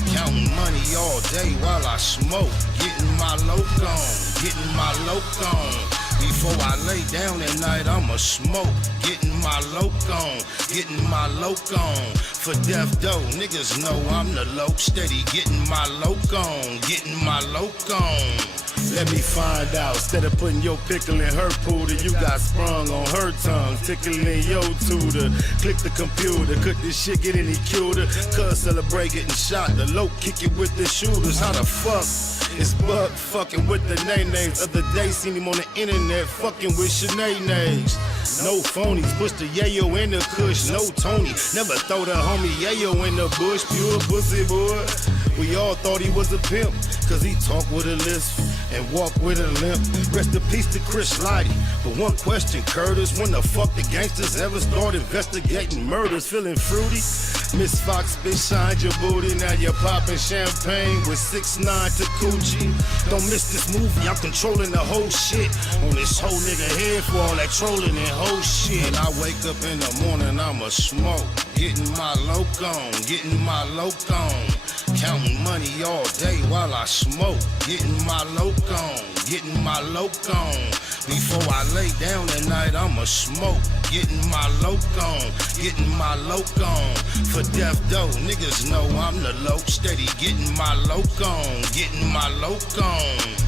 Counting money all day while I smoke. Getting my loc on, getting my loc on. Before I lay down at night, I'ma smoke. Getting my loc on, getting my loc on. For death dough, niggas know I'm the loc. Steady getting my loc on, getting my loc on. Let me find out, instead of putting your pickle in her pooter, you got sprung on her tongue, tickling your tutor. Click the computer, could this shit get any cuter? Cuz celebrate getting shot, the loc kick it with the shooters. How the fuck is Buck fucking with the names? Other day seen him on the internet fucking with Sinead. No phonies, push the yayo in the kush, no Tony. Never throw the homie yayo in the bush, pure pussy boy. We all thought he was a pimp, cause he talk with a lisp and walk with a limp. Rest in peace to Chris Lighty. But one question, Curtis, when the fuck the gangsters ever start investigating murders? Feeling fruity? Miss Fox been shined your booty, now you're popping champagne with 6ix9ine to Coochie. Don't miss this movie, I'm controlling the whole shit. On this whole nigga head for all that trolling and whole shit. When I wake up in the morning, I'ma smoke. Getting my loc on, getting my loc on. Counting money all day while I smoke. Getting my loc on, getting my loc on. Before I lay down at night, I'ma smoke. Getting my loc on, getting my loc on. For death dough, niggas know I'm the loc. Steady getting my loc on, getting my loc on.